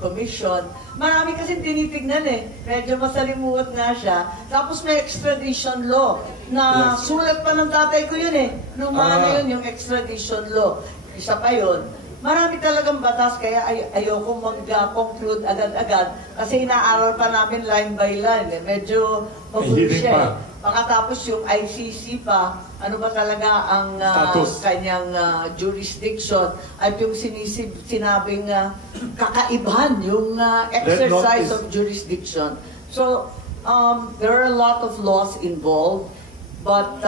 Commission. Marami kasi tinitignan Medyo masalimuot nga siya. Tapos may extradition law na sulat pa ng tatay ko yun Lumana yun yung extradition law. Isa pa yun. Marami talagang batas, kaya ayoko mag-conclude agad-agad kasi inaaral pa namin line by line. Medyo mabuti siya Pagkatapos yung ICC pa, ano ba talaga ang kanyang jurisdiction at yung sinabing kakaibahan, yung exercise of jurisdiction. So, there are a lot of laws involved, but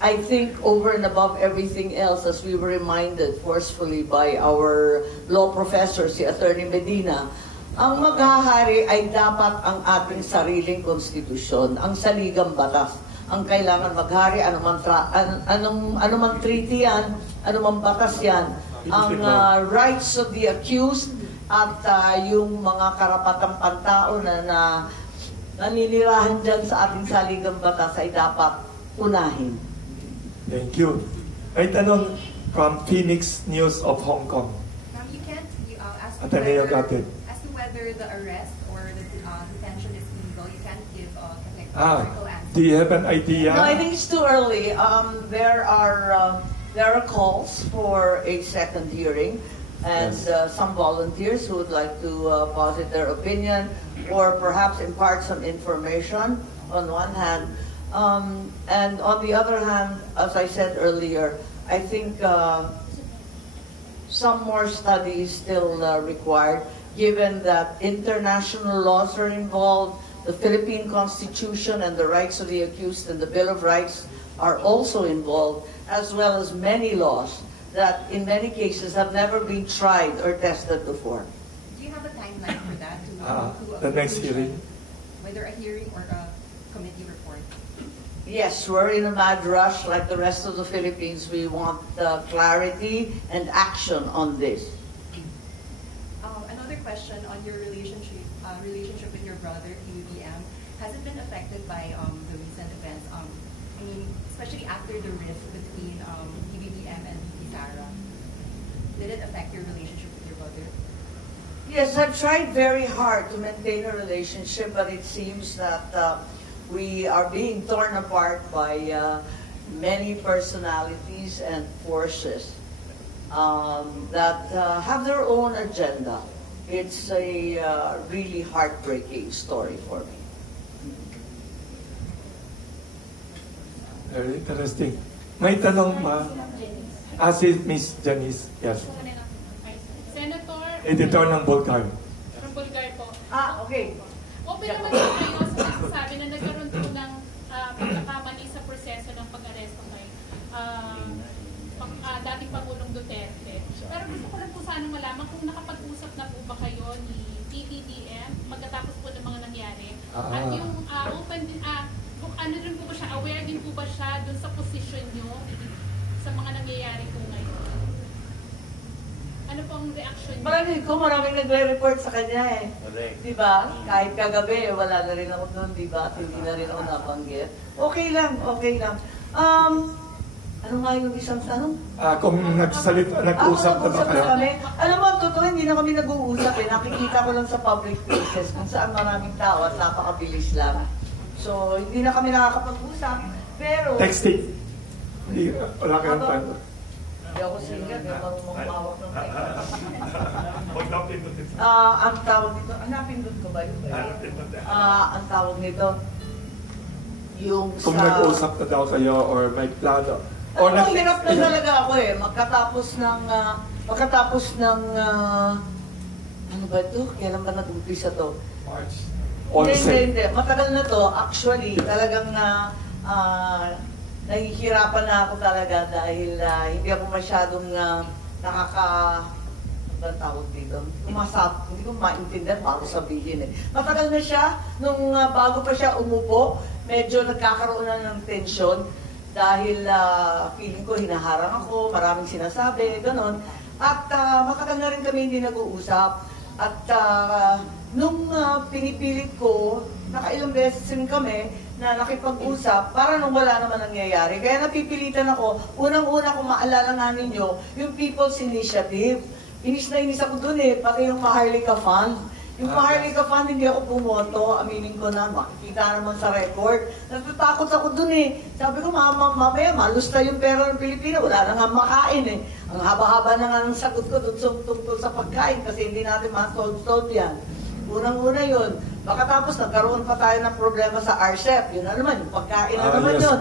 I think over and above everything else, as we were reminded forcefully by our law professor, si Attorney Medina, ang maghahari ay dapat ang ating sariling konstitusyon, ang saligang batas. Ang kailangan maghari, anumang treaty yan, anumang batas yan. Ang rights of the accused at yung mga karapatang pantao na naninirahan dyan sa ating saligang batas ay dapat unahin. Thank you. Ay tanong from Phoenix News of Hong Kong. You can't ask whether the arrest or the detention is legal. You can't give a categorical answer. Do you have an idea? No, I think it's too early. There are calls for a second hearing, and some volunteers who would like to posit their opinion or perhaps impart some information on one hand. And on the other hand, as I said earlier, I think some more studies still required, given that international laws are involved, the Philippine Constitution and the rights of the accused and the Bill of Rights are also involved, as well as many laws that in many cases have never been tried or tested before. Do you have a timeline for that? The next hearing? Whether a hearing or a committee report? Yes, we're in a mad rush like the rest of the Philippines. We want clarity and action on this. question on your relationship with your brother, PBBM. Has it been affected by the recent events? I mean, especially after the rift between PBBM and Sara. Did it affect your relationship with your brother? Yes, I've tried very hard to maintain a relationship, but it seems that we are being torn apart by many personalities and forces that have their own agenda. It's a really heartbreaking story for me. Very interesting. May tanong ma? Si Miss Janice. Yes. Senator. Editor ng Bulgar. From Bulgar po. Okay. Open naman po kayo sa nasasabi na nagkaroon po ng pagkakamali sa proseso ng pag-aresto kay dating Pangulong Duterte. Pero gusto ko lang po sana malaman kung nakapag-usap na po ba kayo ni PBBM pagkatapos po ng mga nangyari. At yung kung ano rin po ba siya, aware din po ba siya dun sa position nyo sa mga nangyayari po ngayon? Ano po ang reaction niyo? Maraming nagre-report sa kanya eh. Di ba? Kahit kagabi, wala na rin ako doon, di ba? At hindi na rin ako nabanggit. Okay lang, okay lang. Ano nga yung isang tanong? Kung nag-usap na ba kayo? Alam mo, totoo, hindi na kami nag-uusap eh. Nakikita ko lang sa public places kung saan maraming tao at napakabilis lang. So, hindi na kami nakakapag-usap. Pero... Texting. Hindi, wala kayong time. Hindi ako single, may marunong mawak ng pera. Huwag na pindutin. Ang tawag nito, napindot ko ba yun? Ang tawag nito, yung sa... Kung nag-usap na daw kayo or may plano. Hirap na talaga ako eh. Magkatapos ng ano ba ito? Kailan ba nag-umpisa to? March. Hindi. Matagal na to. Actually, talagang nahihirapan na ako talaga dahil hindi ako masyadong ano tawag dito? Hindi ko maintindihan paano sabihin eh. Matagal na siya, nung bago pa siya umupo, medyo nagkakaroon na ng tensyon dahil feeling ko hinaharang ako, maraming sinasabi, gano'n. At matagal na rin kami hindi nag-uusap. At nung pinipilit ko, nakailang beses rin kami na nakipag-usap para nung wala naman nangyayari. Kaya napipilitan ako, unang-una kung maalala nga ninyo, yung People's Initiative. Inis na inis ako dun eh, pati yung Maharlika Fund. Yung Maharlika Fund, hindi ako bumoto, aminin ko na, makikita naman sa record. Natatakot ako dun eh. Sabi ko, mamaya, malusta yung pera ng Pilipino, wala na nga makain eh. Ang haba-haba na nga ng sagot ko dun tungkol sa pagkain kasi hindi natin ma-solve yan. Unang-una yun. Baka tapos nagkaroon pa tayo ng problema sa RCEP. Yun na naman, yung pagkain na naman yun.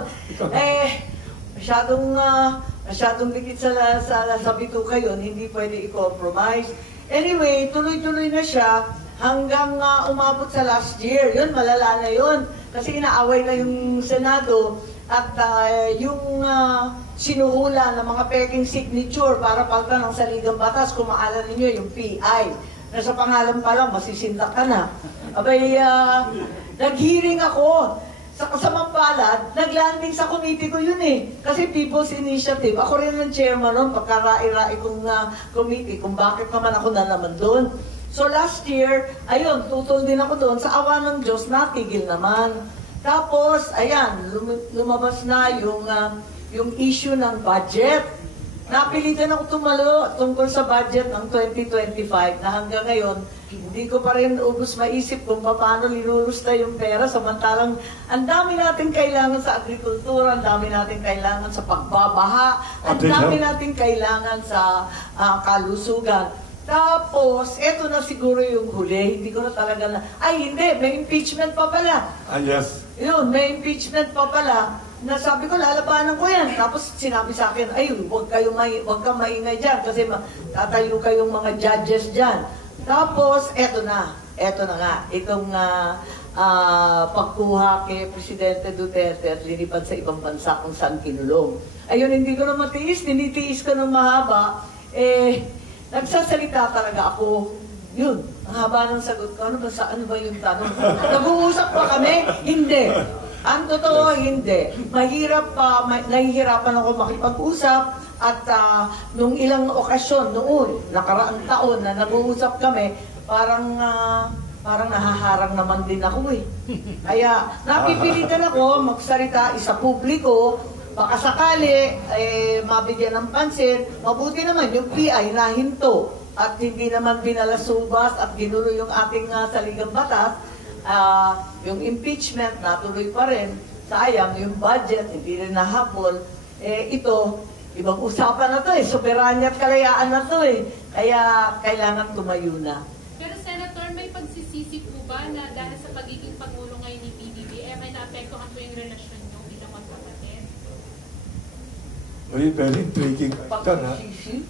Masyadong dikit sa bituka yun, hindi pwede i-compromise. Anyway, tuloy-tuloy na siya hanggang umabot sa last year. Yun, malala na yun. Kasi inaaway na yung Senado at yung sinuhula ng mga peking signature para palitan ng saligang batas, kung maalala ninyo yung PI. Nasa pangalan pa lang, masisindak ka na. Abay, nag-hearing ako. Sa kasamang palad, nag-landing sa committee ko yun eh. Kasi People's Initiative, ako rin ang chairman nun, pagkarai-rai kong committee, kung bakit naman ako na naman doon. So last year, ayun, tutol din ako doon. Sa awa ng Diyos, natigil naman. Tapos, ayan, lumabas na yung issue ng budget. Napilitan ako tumalo tungkol sa budget ng 2025 na hanggang ngayon, hindi ko pa rin ubos maisip kung paano linulusta yung pera, samantalang ang dami natin kailangan sa agrikultura, ang dami natin kailangan sa pagbabaha, ang dami natin kailangan sa kalusugan. Tapos, eto na siguro yung huli, hindi ko na talaga hindi, may impeachment pa pala. Yes. Yun, may impeachment pa pala. Na sabi ko, lalabanan ko yan. Tapos sinabi sa akin, huwag kang maingay dyan kasi tatayo kayong mga judges dyan. Tapos, eto na nga, itong pagkuha kay Presidente Duterte at linipad sa ibang bansa kung saan kinulong. Ayun, hindi ko na matiis, tinitiis ko ng mahaba, nagsasalita talaga ako. Yun, ang haba ng sagot ko, ano ba yung tanong? Nag-uusap pa kami? Hindi. Ang totoo, hindi. Nahihirapan ako makipag-usap at nung ilang okasyon noon, nakaraang taon na nag-uusap kami, parang nahaharang naman din ako eh. Kaya napipilitan ako magsalita sa publiko, baka sakali mabigyan ng pansin. Mabuti naman yung PI na hinto at hindi naman binalasubas at ginulo yung ating saligang batas. Yung impeachment natuloy pa rin. Sayang yung budget, hindi rin nahabol. Ito, ibang usapan na to eh. Soberanya at kalayaan na to eh. Kaya kailangan tumayo na. Pero Senator, may pagsisisi po ba na dahil sa pagiging Pangulo ngayon ni PBBM ay naapektuhan po yung relasyon nyo bilang magkapatid? Uy, very intriguing. Pagsisisi?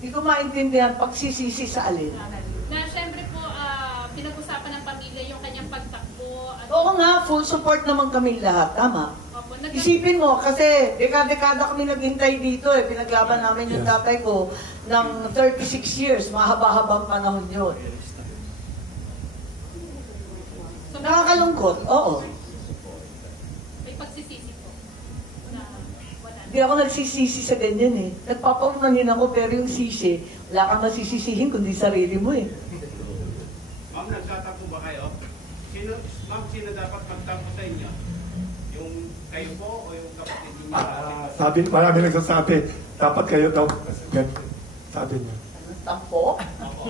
Hindi ko maintindihan pagsisisi sa alin. Na syempre po, pinag-usapan ng pamilya yung kanyang pagtakbo. At Oo nga, full support naman kami lahat. Tama. Opo, Isipin mo, kasi dekada-dekada kami naghintay dito eh. Pinaglaban namin yung tatay ko ng 36 years. Mahaba-habang panahon yun. So, Nakakalungkot, oo. may pagsisisi po na wala. Hindi ako nagsisisi sa ganyan eh. Nagpapaunahin ako pero yung sisi, wala kang masisisihin kundi sarili mo eh. Ma'am, nagtatampo ba kayo? Sino dapat magtampo sa inyo? Yung kayo po o yung kapatid niyo? Marami nagsasabi, dapat kayo daw. Sabi niya. Tampo? Opo.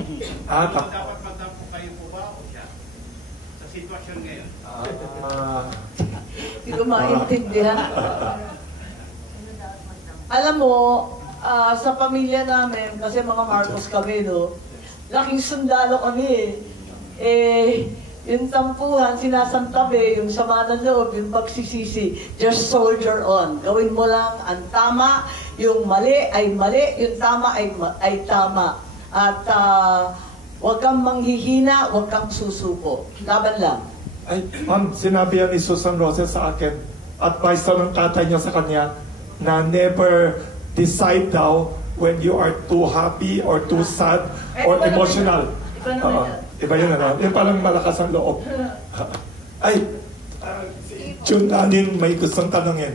Tampo. Dapat magtampo kayo po ba o siya? Sa sitwasyon ngayon. Hindi ko maintindihan. Alam mo, sa pamilya namin, kasi mga Marcos kami, no? Laking sundalo kami eh. Yung tampuhan, sinasantabi, yung sama ng loob, yung pagsisisi, just soldier on. Gawin mo lang ang tama, yung mali ay mali, yung tama ay tama. At huwag kang manghihina, huwag kang susuko. Laban lang. Ay, ma'am, sinabi yan ni Susan Roses sa akin, advice daw ng tatay niya sa kanya, na never decide daw when you are too happy or too sad or emotional. Iba yun, ano? Yung parang malakas ang loob. Ay, si June Lanin may gustong tanongin.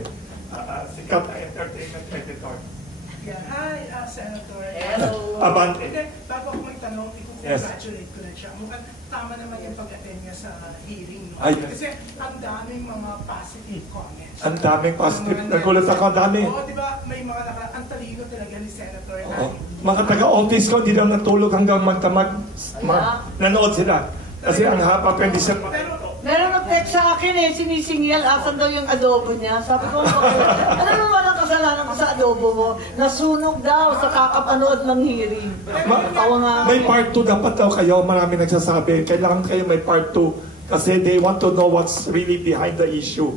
Sikat na entertainment editor. Yeah. Hi, Senator. Hello. Abante. Bago ako magtanong, i-congratulate ko na siya. Mukhang tama naman yung pag-attend niya sa hearing. No? Ay. Kasi ang daming mga positive comments. Ang daming positive. Nagulat ako, ang dami. Oo, di ba? May mga ang talino talaga ni Senator. Oo. Mga taga-office ko, hindi daw natulog hanggang nanood sila. Kasi ang haba, pwede siya Meron nag-text sa akin eh, sinisingil, asan daw yung adobo niya. Sabi ko, ano naman ang kasalanan ko sa adobo mo? Nasunog daw sa kakapanood ng hearing. Tawa nga. May part 2 dapat daw kayo, marami nagsasabi. Kailangan kayo may part 2 kasi they want to know what's really behind the issue.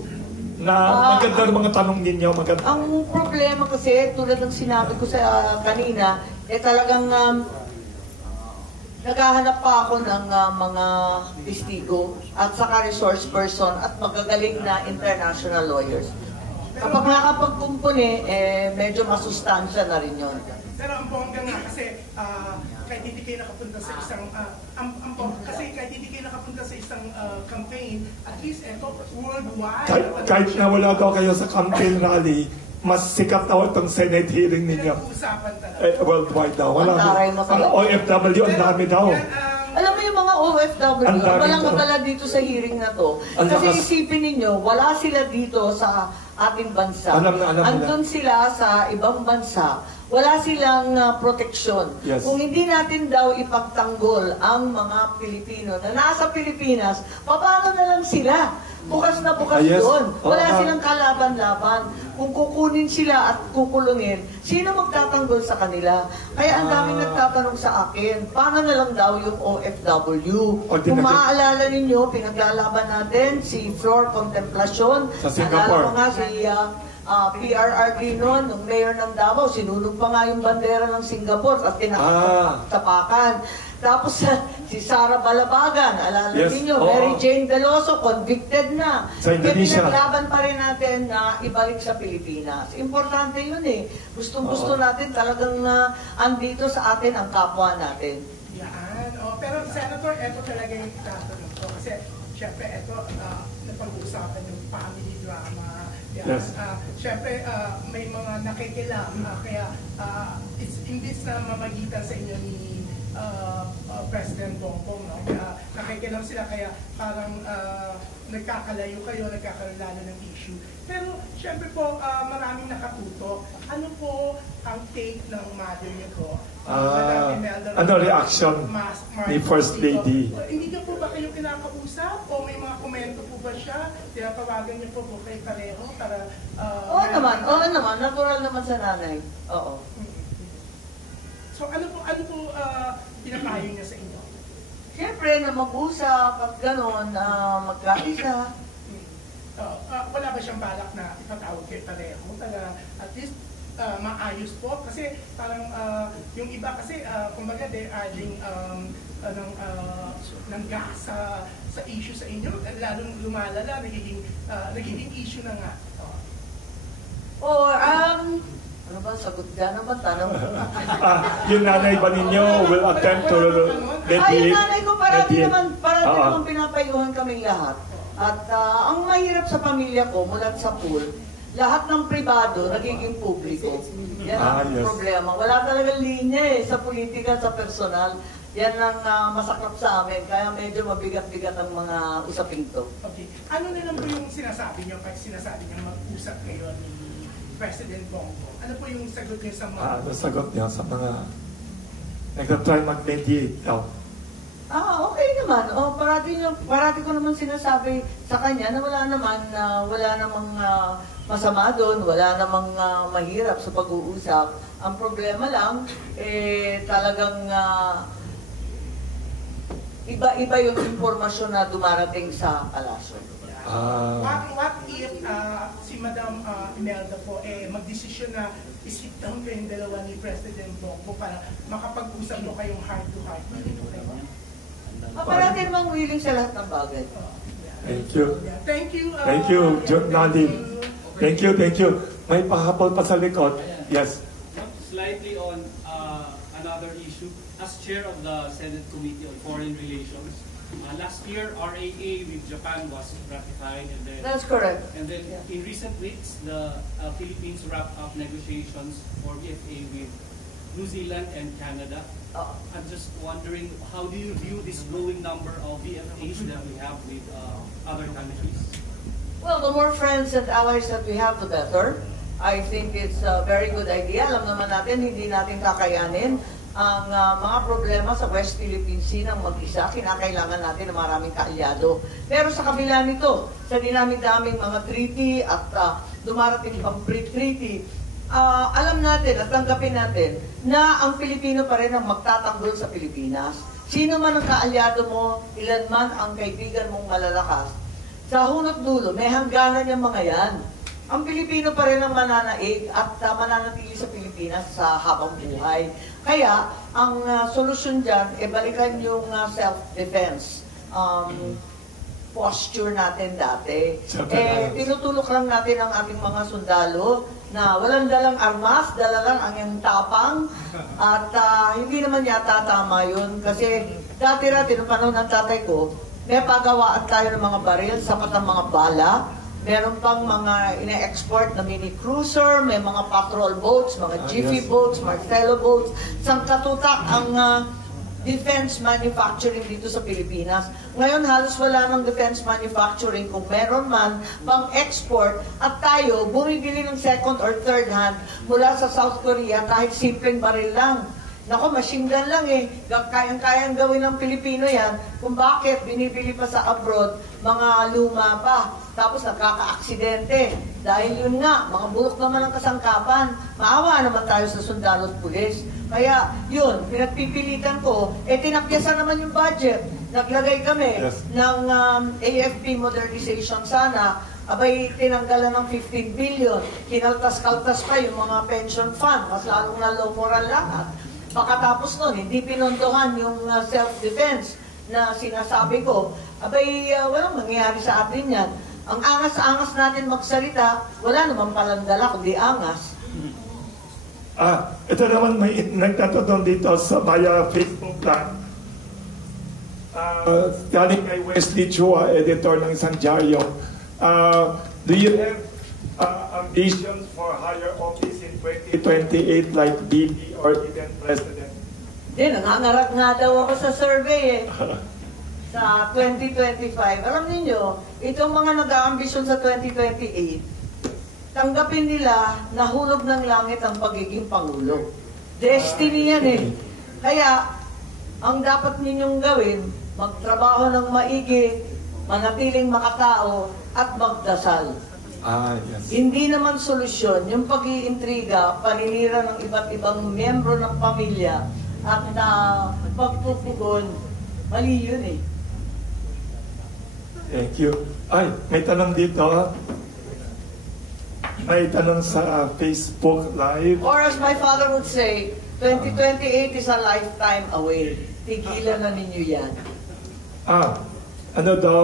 Na maganda ng mga tanong ninyo, maganda. Ang problema kasi, tulad ng sinabi ko sa kanina, talagang naghahanap pa ako ng mga testigo at saka resource person at magagaling na international lawyers. Kapag nakapagkumpuni, medyo masustansya na rin yun. Pero ang bongga nga kasi kahit hindi kayo nakapunta sa isang kahit hindi kayo nakapunta sa isang campaign, at least ito worldwide. Kahit na wala daw kayo sa campaign rally, mas sikat daw itong Senate hearing ninyo. Pinag-uusapan talaga. Worldwide daw. Wala. Ang OFW, ang dami daw. Alam mo yung mga OFW, walang abala dito sa hearing na to. Kasi isipin ninyo, wala sila dito sa ating bansa. Andun sila sa ibang bansa. Wala silang proteksyon. Yes. Kung hindi natin daw ipagtanggol ang mga Pilipino na nasa Pilipinas, paano na lang sila? Bukas na bukas doon. Wala silang kalaban-laban. Kung kukunin sila at kukulungin, sino magtatanggol sa kanila? Kaya ang daming nagtatanong sa akin, paano na lang daw yung OFW? Kung maaalala ninyo, pinaglalaban natin si Flor Contemplacion. Sa Singapore. Alala mo nga si PRRD noon, nung mayor ng Davao, sinunog pa nga yung bandera ng Singapore at tinatapakan. Tapos si Sara Balabagan, alala niyo, Mary Jane Veloso, convicted na. Sa Indonesia. Pinaglaban pa rin natin na ibalik sa Pilipinas. Importante yun eh. Gustong-gusto natin talagang andito sa atin ang kapwa natin. Yan. Pero Senator, ito talaga yung itatanong ko. Kasi syempre ito, napag-uusapan yung family drama. Yes. Syempre, may mga nakikilam. Kaya, imbis na mamagitan sa inyo ni President Bongbong, no? Nakikilam sila kaya parang nagkakalayo kayo, nagkakaroon lalo ng issue. Pero syempre po, maraming nakatuto. Ano po ang take ng mother niyo po? Ano reaction ni First Lady? Hindi niyo po ba kayo kinakausap? O may mga komento po ba siya? Tinatawagan niyo po kayo pareho para... Oo naman. Natural naman sa nanay. Oo. So ano po pinapayo niya sa inyo? Siyempre na mag-usap at gano'n, magkaisa. Wala ba siyang balak na ipatawag kayo pareho para at least maayos po? Kasi parang yung iba kasi kumbaga they're adding ng gas sa issue sa inyo, lalong lumalala, nagiging issue na nga. Ano ba, sagot ka naman, tanong. Yung nanay ba ninyo will attempt to Yung nanay ko parati naman pinapayuhan kaming lahat. At ang mahirap sa pamilya ko, mula sa pool, lahat ng pribado nagiging publiko. Yan ang problema. Wala talagang linya sa politika, sa personal. Yan ang masakap sa amin. Kaya medyo mabigat-bigat ang mga usaping to. Okay. Ano na lang po yung sinasabi niyo pag sinasabi niyo mag-usap kayo ni President Bongbong? Ano po yung sagot niyo sa mga... Ano sagot niya sa mga nag-try mag-mediate daw? Okay naman. Parati ko naman sinasabi sa kanya na wala namang masama doon, wala namang mahirap sa pag-uusap. Ang problema lang, talagang iba-iba yung informasyon na dumarating sa palasyo. What if si Madam Imelda po magdesisyon na isip down kayong dalawa ni President Bongbong para makapag-usap mo kayong heart-to-heart? Parati namang willing sa lahat ng bagay. Thank you. Thank you. Thank you, Nadine. Thank you. May pahabol pa sa likod. Yes. Slightly on another issue. As chair of the Senate Committee on Foreign Relations, last year RAA with Japan was ratified, and then That's correct. And then in recent weeks, the Philippines wrapped up negotiations for VFA with New Zealand and Canada. I'm just wondering, how do you view this growing number of VFAs that we have with other countries? Well, the more friends and allies that we have, the better. I think it's a very good idea. Alam naman natin, hindi natin kakayanin ang mga problema sa West Philippine Sea ng mag-isa. Kinakailangan natin ng maraming kaalyado. Pero sa kabila nito, sa dinaming-daming mga treaty at dumarating pang pre-treaty, alam natin at tanggapin natin na ang Pilipino pa rin ang magtatanggol sa Pilipinas. Sino man ang kaalyado mo, ilan man ang kaibigan mong malalakas, sa hunot dulo, may hangganan yung mga yan. Ang Pilipino pa rin ang mananaig at mananatili sa Pilipinas sa habang buhay. Kaya, ang solusyon dyan, balikan yung self-defense posture natin dati. Tinutulok lang natin ang ating mga sundalo na walang dalang armas, dala lang ang yung tapang, at hindi naman yata tama yun. Kasi dati-dati, noong panahon ng tatay ko, may pagawaan tayo ng mga baril, sapat ang mga bala. Meron pang mga ine-export na mini cruiser, may mga patrol boats, mga jiffy boats, Marcelo boats. Sangkatutak ang defense manufacturing dito sa Pilipinas. Ngayon halos wala ng defense manufacturing, kung meron man pang export, at tayo bumibili ng second or third hand mula sa South Korea kahit simpleng baril lang. Nako, machine gun lang kayang-kayang gawin ng Pilipino yan. Kung bakit binibili pa sa abroad, mga luma pa. Tapos nagkaka-aksidente. Dahil yun nga, mga bulok naman ang kasangkapan. Maawa naman tayo sa sundalo at pulis. Kaya yun, pinagpipilitan ko, tinakyasan naman yung budget. Naglagay kami ng AFP modernization sana. Abay, tinanggalan ng 15 billion. Kinaltas-kaltas pa yung mga pension fund. Mas lalong nalow moral lahat. Pagkatapos nun, hindi pinondohan yung self-defense na sinasabi ko. Abay, walang mangyayari sa atin yan. Ang angas-angas natin magsalita, wala naman palang dala kundi angas. Ito naman may nagtatanong dito sa Maya Facebook lang. Galing kay Wesley Chua, editor ng isang dyaryo. Do you have ambitions for higher office in 2028 like BP or even President? Hindi, nangangarap nga daw ako sa survey sa 2025. Alam niyo, itong mga nag-aambisyon sa 2028, tanggapin nila na hulog ng langit ang pagiging Pangulo. Destiny yan eh. Kaya, ang dapat ninyong gawin, magtrabaho ng maigi, manatiling makatao, at magdasal. Yes. Hindi naman solusyon yung pag-iintriga, paninira ng iba't ibang miyembro ng pamilya at pagpupugon. Mali yun eh. Thank you. Ay, may tanong dito. May tanong sa Facebook Live. Or as my father would say, 2028 is a lifetime away. Tigilan na ninyo yan. Ano daw,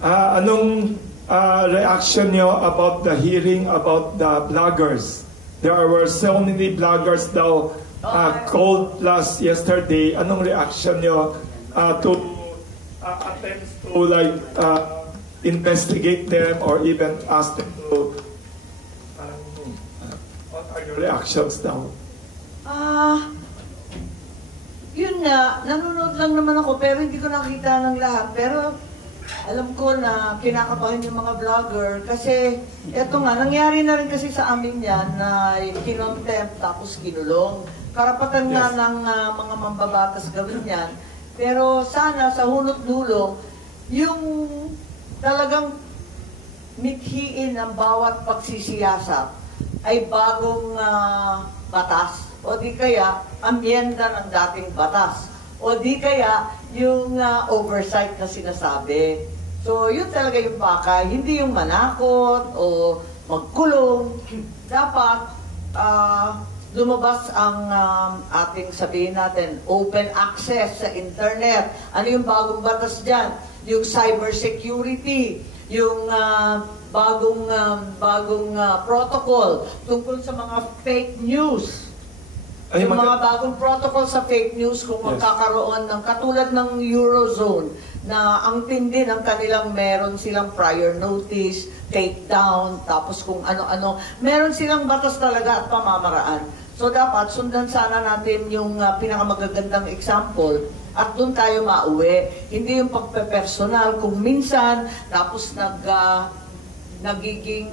anong reaction nyo about the hearing about the bloggers? There were so many bloggers daw called yesterday. Anong reaction nyo to attempts to like investigate them or even ask them to what are your reactions daw? Yun nga, nanonood lang naman ako pero hindi ko nakita ng lahat. Pero alam ko na kinakabahan yung mga vlogger kasi eto nga, nangyari na rin kasi sa amin yan na kinontempt tapos kinulong. Karapatan nga ng mga mambabatas gawin yan. Pero sana sa hunot dulo, yung talagang mithiin ng bawat pagsisiyasat ay bagong batas o di kaya amyenda ng dating batas o di kaya yung oversight na sinasabi. So yun talaga yung pakay, hindi yung manakot o magkulong. Dapat lumabas ang ating sabihin natin, open access sa internet. Ano yung bagong batas dyan? Yung cyber security, yung bagong protocol tungkol sa mga fake news. Yung mga bagong protocol sa fake news kung magkakaroon ng katulad ng Eurozone na ang tindi ng kanilang meron silang prior notice, takedown, tapos kung ano-ano. Meron silang batas talaga at pamamaraan. So dapat sundan sana natin yung pinakamagagandang example at doon tayo mauwi. Hindi yung pagpepersonal kung minsan tapos nagiging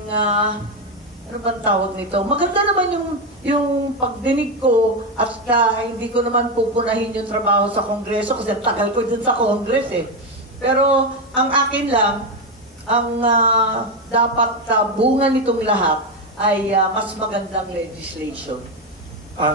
ano bang tawag nito? Maganda naman yung pagdinig ko at hindi ko naman pupunahin yung trabaho sa Kongreso kasi tagal ko dun sa Congress eh. Pero ang akin lang, ang dapat bunga nitong lahat ay mas magandang legislation.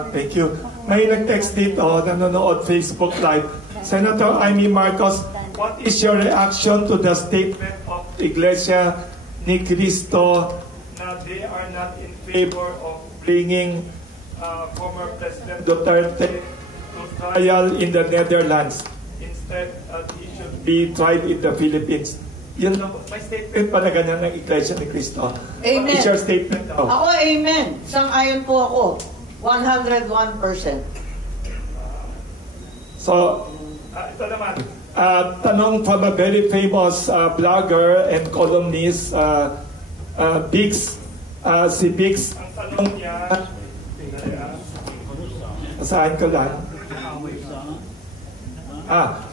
Thank you. May nag-text dito, nanonood Facebook Live. Senator Amy Marcos, what is your reaction to the statement of Iglesia ni Cristo na they are not in favor of bringing former President Duterte to trial in the Netherlands? Instead, he should be tried in the Philippines. Yun lang, may statement pa na ganyan ng Iglesia ni Cristo. Amen. What is your statement now? Ako, amen. Sang-ayon po ako. 101%. So, ito naman. Tanong from a very famous blogger and columnist, Bix. Si Bix, ang tanong niya, saan ko lang?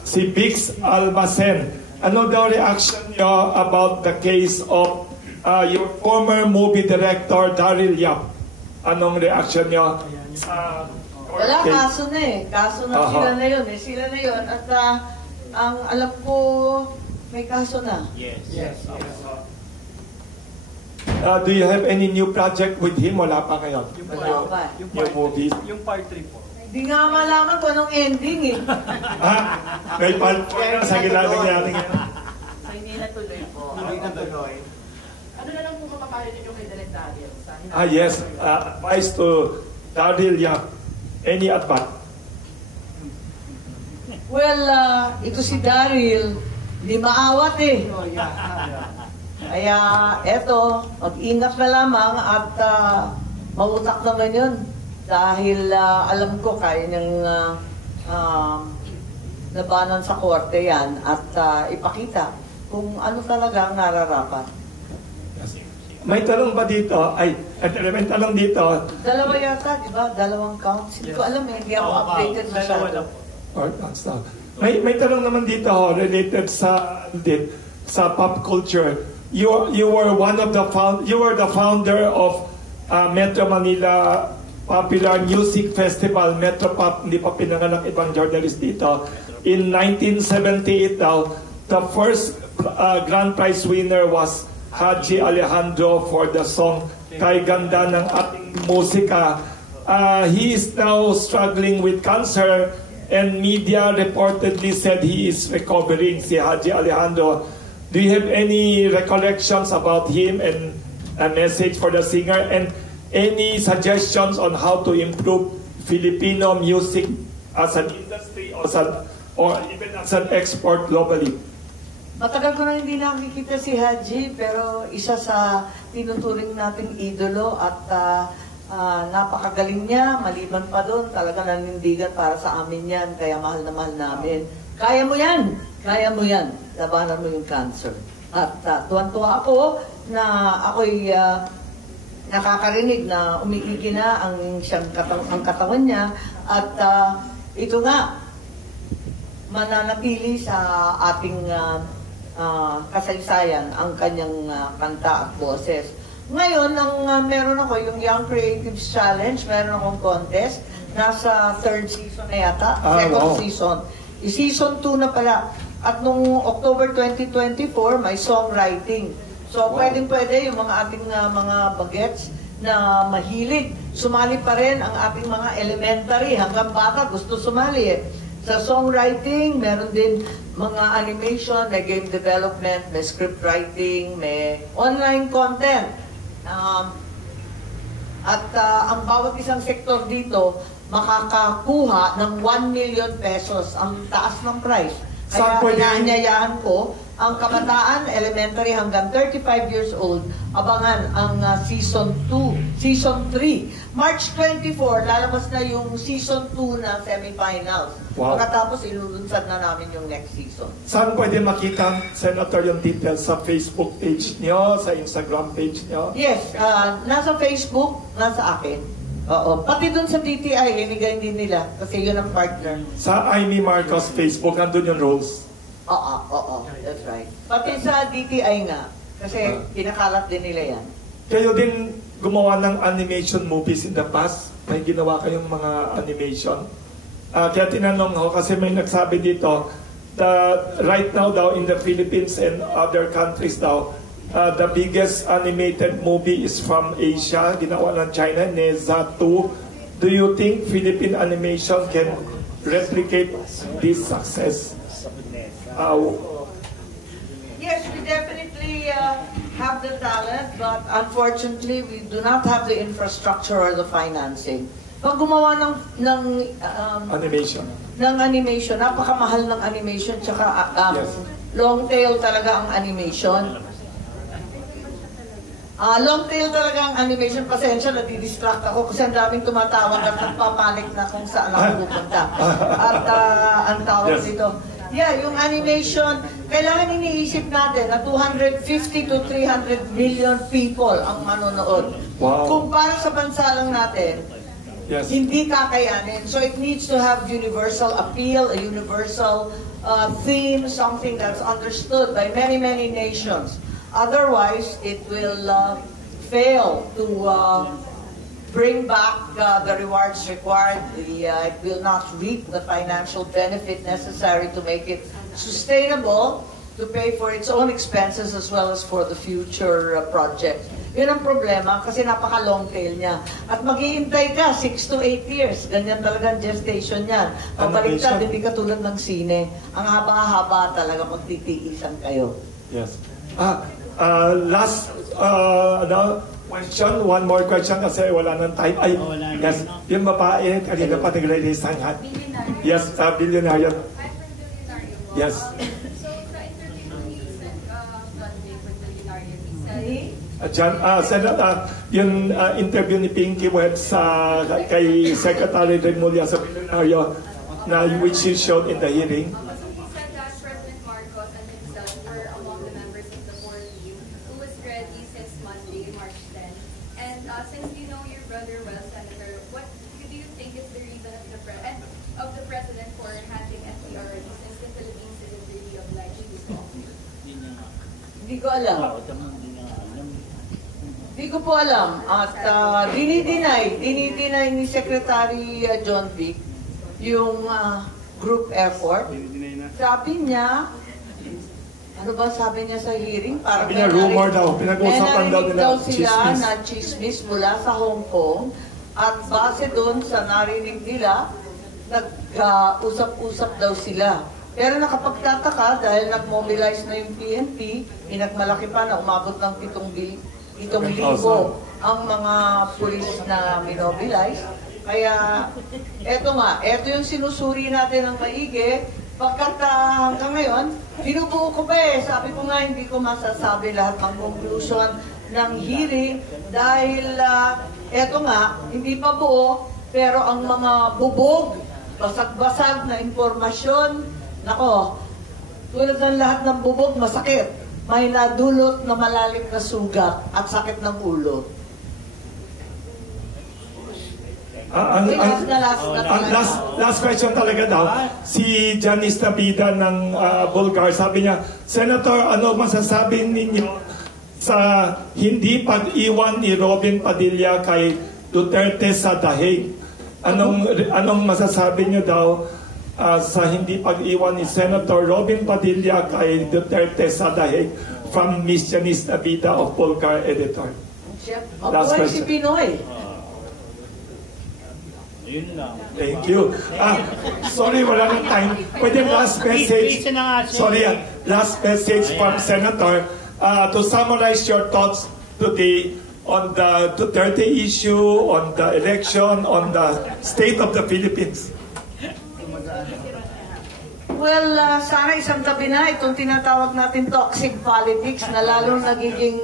Si Bix Almacen. Ano daw reaction niyo about the case of your former movie director, Daryl Yap? Anong reaction niyo? Wala, kaso na eh. Kaso na sila na yun eh. Sila na yun. At ang alam ko, may kaso na. Yes. Do you have any new project with him? Wala pa ngayon. Wala pa. Yung movie? Yung part 3 po. Hindi nga malaman kung anong ending eh. May part 4 sa ginamit natin ngayon. So hindi natuloy po. Hindi natuloy. Ano na lang po mapapayo ninyo kay Direk Daryl? Yes. Advice to Daryl Yap. Any advice? Well, ito si Daryl, hindi maawat eh. Kaya eto, mag-ingat na lamang at mautak naman yun. Dahil alam ko kaya niyang labanan sa korte yan at ipakita kung ano talaga ang nararapat. May tanong ba dito? Ay, may tanong dito. Dalawa yata, di ba? Dalawang counts. Hindi ko alam eh. Hindi ako updated masyado. May tanong naman dito related sa pop culture. You were the founder of Metro Manila Popular Music Festival, Metro Pop, hindi pa pinanganak ibang journalist dito. In 1978 daw, the first grand prize winner was Haji Alejandro for the song Kay Ganda ng Ating Musika. He is now struggling with cancer and media reportedly said he is recovering, si Haji Alejandro. Do you have any recollections about him and a message for the singer and any suggestions on how to improve Filipino music as an industry or even as an export globally? Matagal ko na hindi nakikita si Haji, pero isa sa tinuturing nating idolo at napakagaling niya. Maliban pa doon, talaga nanindigan para sa amin yan, kaya mahal na mahal namin. Kaya mo yan! Kaya mo yan! Labanan mo yung cancer. At tuwan-tuwa ako na ako'y nakakarinig na umiigi na ang katawan niya. At ito nga, mananatili sa ating kasaysayan ang kanyang kanta at boses. Ngayon, meron ako yung Young Creatives Challenge, meron akong contest. Nasa third season na yata, second season. Season 2 na pala. At nung October 2024, may songwriting. So, pwedeng-pwede yung mga ating mga bagets na mahilig. Sumali pa rin ang ating mga elementary. Hanggang bata, gusto sumali eh. Sa songwriting, meron din mga animation, may game development, may script writing, may online content. Ang bawat isang sektor dito, makakakuha ng 1 million pesos ang taas ng price. Kaya inaanyayahan ko ang kabataan, elementary hanggang 35 years old, abangan ang Season 2, Season 3. March 24, lalabas na yung Season 2 na semifinals. Wow. Pagkatapos, ilulunsad na namin yung next season. Saan pwede makita, Senator, yung details? Sa Facebook page niyo, sa Instagram page niyo? Yes, nasa Facebook, nasa akin. Oo. Pati dun sa DTI, inigay din nila kasi yun ang partner. Sa Amy Marcos Facebook, andun yung rules? Oo, that's right. Pati sa DTI nga, kasi pinakalat din nila yan. Kayo din gumawa ng animation movies in the past? May ginawa kayong mga animation? Kaya tinanong ko, kasi may nagsabi dito, right now daw in the Philippines and other countries daw, the biggest animated movie is from Asia, ginawa ng China, Neza 2. Do you think Philippine animation can replicate this success? Yes, we definitely have the talent, but unfortunately, we do not have the infrastructure or the financing. Pag gumawa ng animation, napakamahal ng animation, tsaka long tail talaga ang animation. Long tail talaga ang animation. Pasensya, nadidistract ako kasi ang daming tumatawag at nagpapanik na kung saan ako pupunta. At ang tawag dito, yung animation, kailangan iniisip natin na 250 to 300 million people ang manonood. Wow. Kung para sa bansa lang natin, hindi kakayanin. So it needs to have universal appeal, a universal theme, something that's understood by many, many nations. Otherwise, it will fail to bring back the rewards required. It will not reap the financial benefit necessary to make it sustainable, to pay for its own expenses as well as for the future projects. Yun ang problema kasi napaka-long tail niya. At mag-iintay ka 6 to 8 years. Ganyan talaga ang gestation niyan. Pabaliktad, hindi katulad ng sine. Ang haba-haba talaga magtitiisan kayo. Yes. Last question, one more question kasi wala nang time. Ay, yes, yung babae, kanina pa nag-release ang hat. Yes, billionaire. Yes. So, the interview ni Sunday with Billionaire, yung interview ni Pinky Webb kay Secretary Remulla sa Billionaire na which you showed in the hearing. Marcos and himself were among the members of the board team who was ready since Monday, alam. Hindi ko po alam. At dinideny ni Secretary John Vic yung group effort. Sabi niya, ano ba sabi niya sa hearing? Parang Sabi niya, rumor daw. Pinag-usapan daw nila. Sila na chismis mula sa Hong Kong. At base doon sa narinig nila, nag-usap-usap daw sila. Pero nakapagtataka dahil nag-mobilize na yung PNP, pinagmalaki pa na umabot ng 7,000 ang mga pulis na minobilize. Kaya, eto yung sinusuri natin ng maigi. Pagkat hanggang ngayon, binubuo ko pa eh. Sabi ko nga, hindi ko masasabi lahat ng conclusion ng hearing dahil eto nga, hindi pa buo, pero ang mga bubog, basag-basag na impormasyon, nako, tulad ng lahat ng bubog, masakit. May nadulot na malalim na sugat at sakit ng ulo. Last question talaga daw. Si Janice Nabida ng Bulgar, sabi niya, Senator, ano masasabi ninyo sa hindi pag-iwan ni Robin Padilla kay Duterte sa Dahig? Anong masasabi niyo daw sa hindi pag-iwan ni Senator Robin Padilla kay Duterte sa Dahig from Miss Janice Nabida of Bulgar Editor? Last question. Si Pinoy. Thank you. Sorry, wala nang time. Pwede last message. Sorry, last message from Senator to summarize your thoughts today on the Duterte issue, on the election, on the state of the Philippines. Well, sana isang tabi na itong tinatawag natin toxic politics na lalong nagiging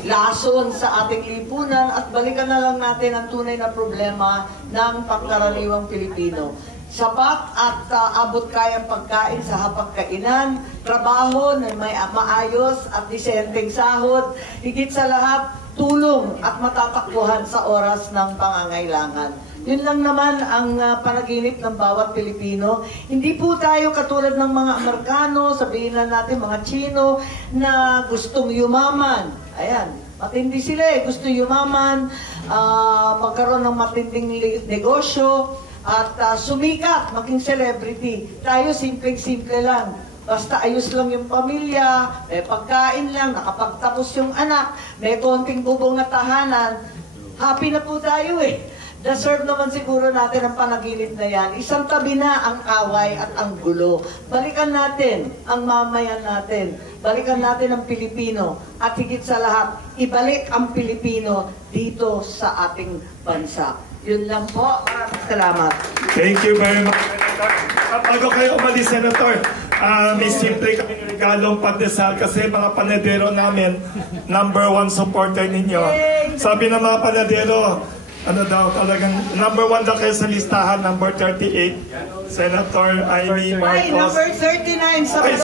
lason sa ating lipunan at balikan na lang natin ang tunay na problema ng pangkaraniwang Pilipino. Sapat at abot kayang pagkain sa hapagkainan, trabaho na may maayos at disenteng sahod, higit sa lahat, tulong at matatakbuhan sa oras ng pangangailangan. Yun lang naman ang panaginip ng bawat Pilipino. Hindi po tayo katulad ng mga Amerikano, sabihin na natin mga Chino, na gustong yumaman. Ayan, matindi sila eh. Gusto yumaman, magkaroon ng matinding negosyo, at sumikat, maging celebrity. Tayo simpleng-simple lang. Basta ayos lang yung pamilya, may pagkain lang, nakapagtapos yung anak, may konting bubong na tahanan. Happy na po tayo eh. Deserve naman siguro natin ang panaginip na yan. Isang tabi na ang away at ang gulo. Balikan natin ang mamayan natin. Balikan natin ang Pilipino. At higit sa lahat, ibalik ang Pilipino dito sa ating bansa. Yun lang po. Maraming salamat. Thank you very much, Senator. At bago kayo umalis, Senator, may simple kaming regalong pandesal kasi mga panadero namin, #1 supporter ninyo. Sabi ng mga panadero, ano daw, talagang #1 daw kayo sa listahan, number 38, Senator Amy Marcos. Number 39 sa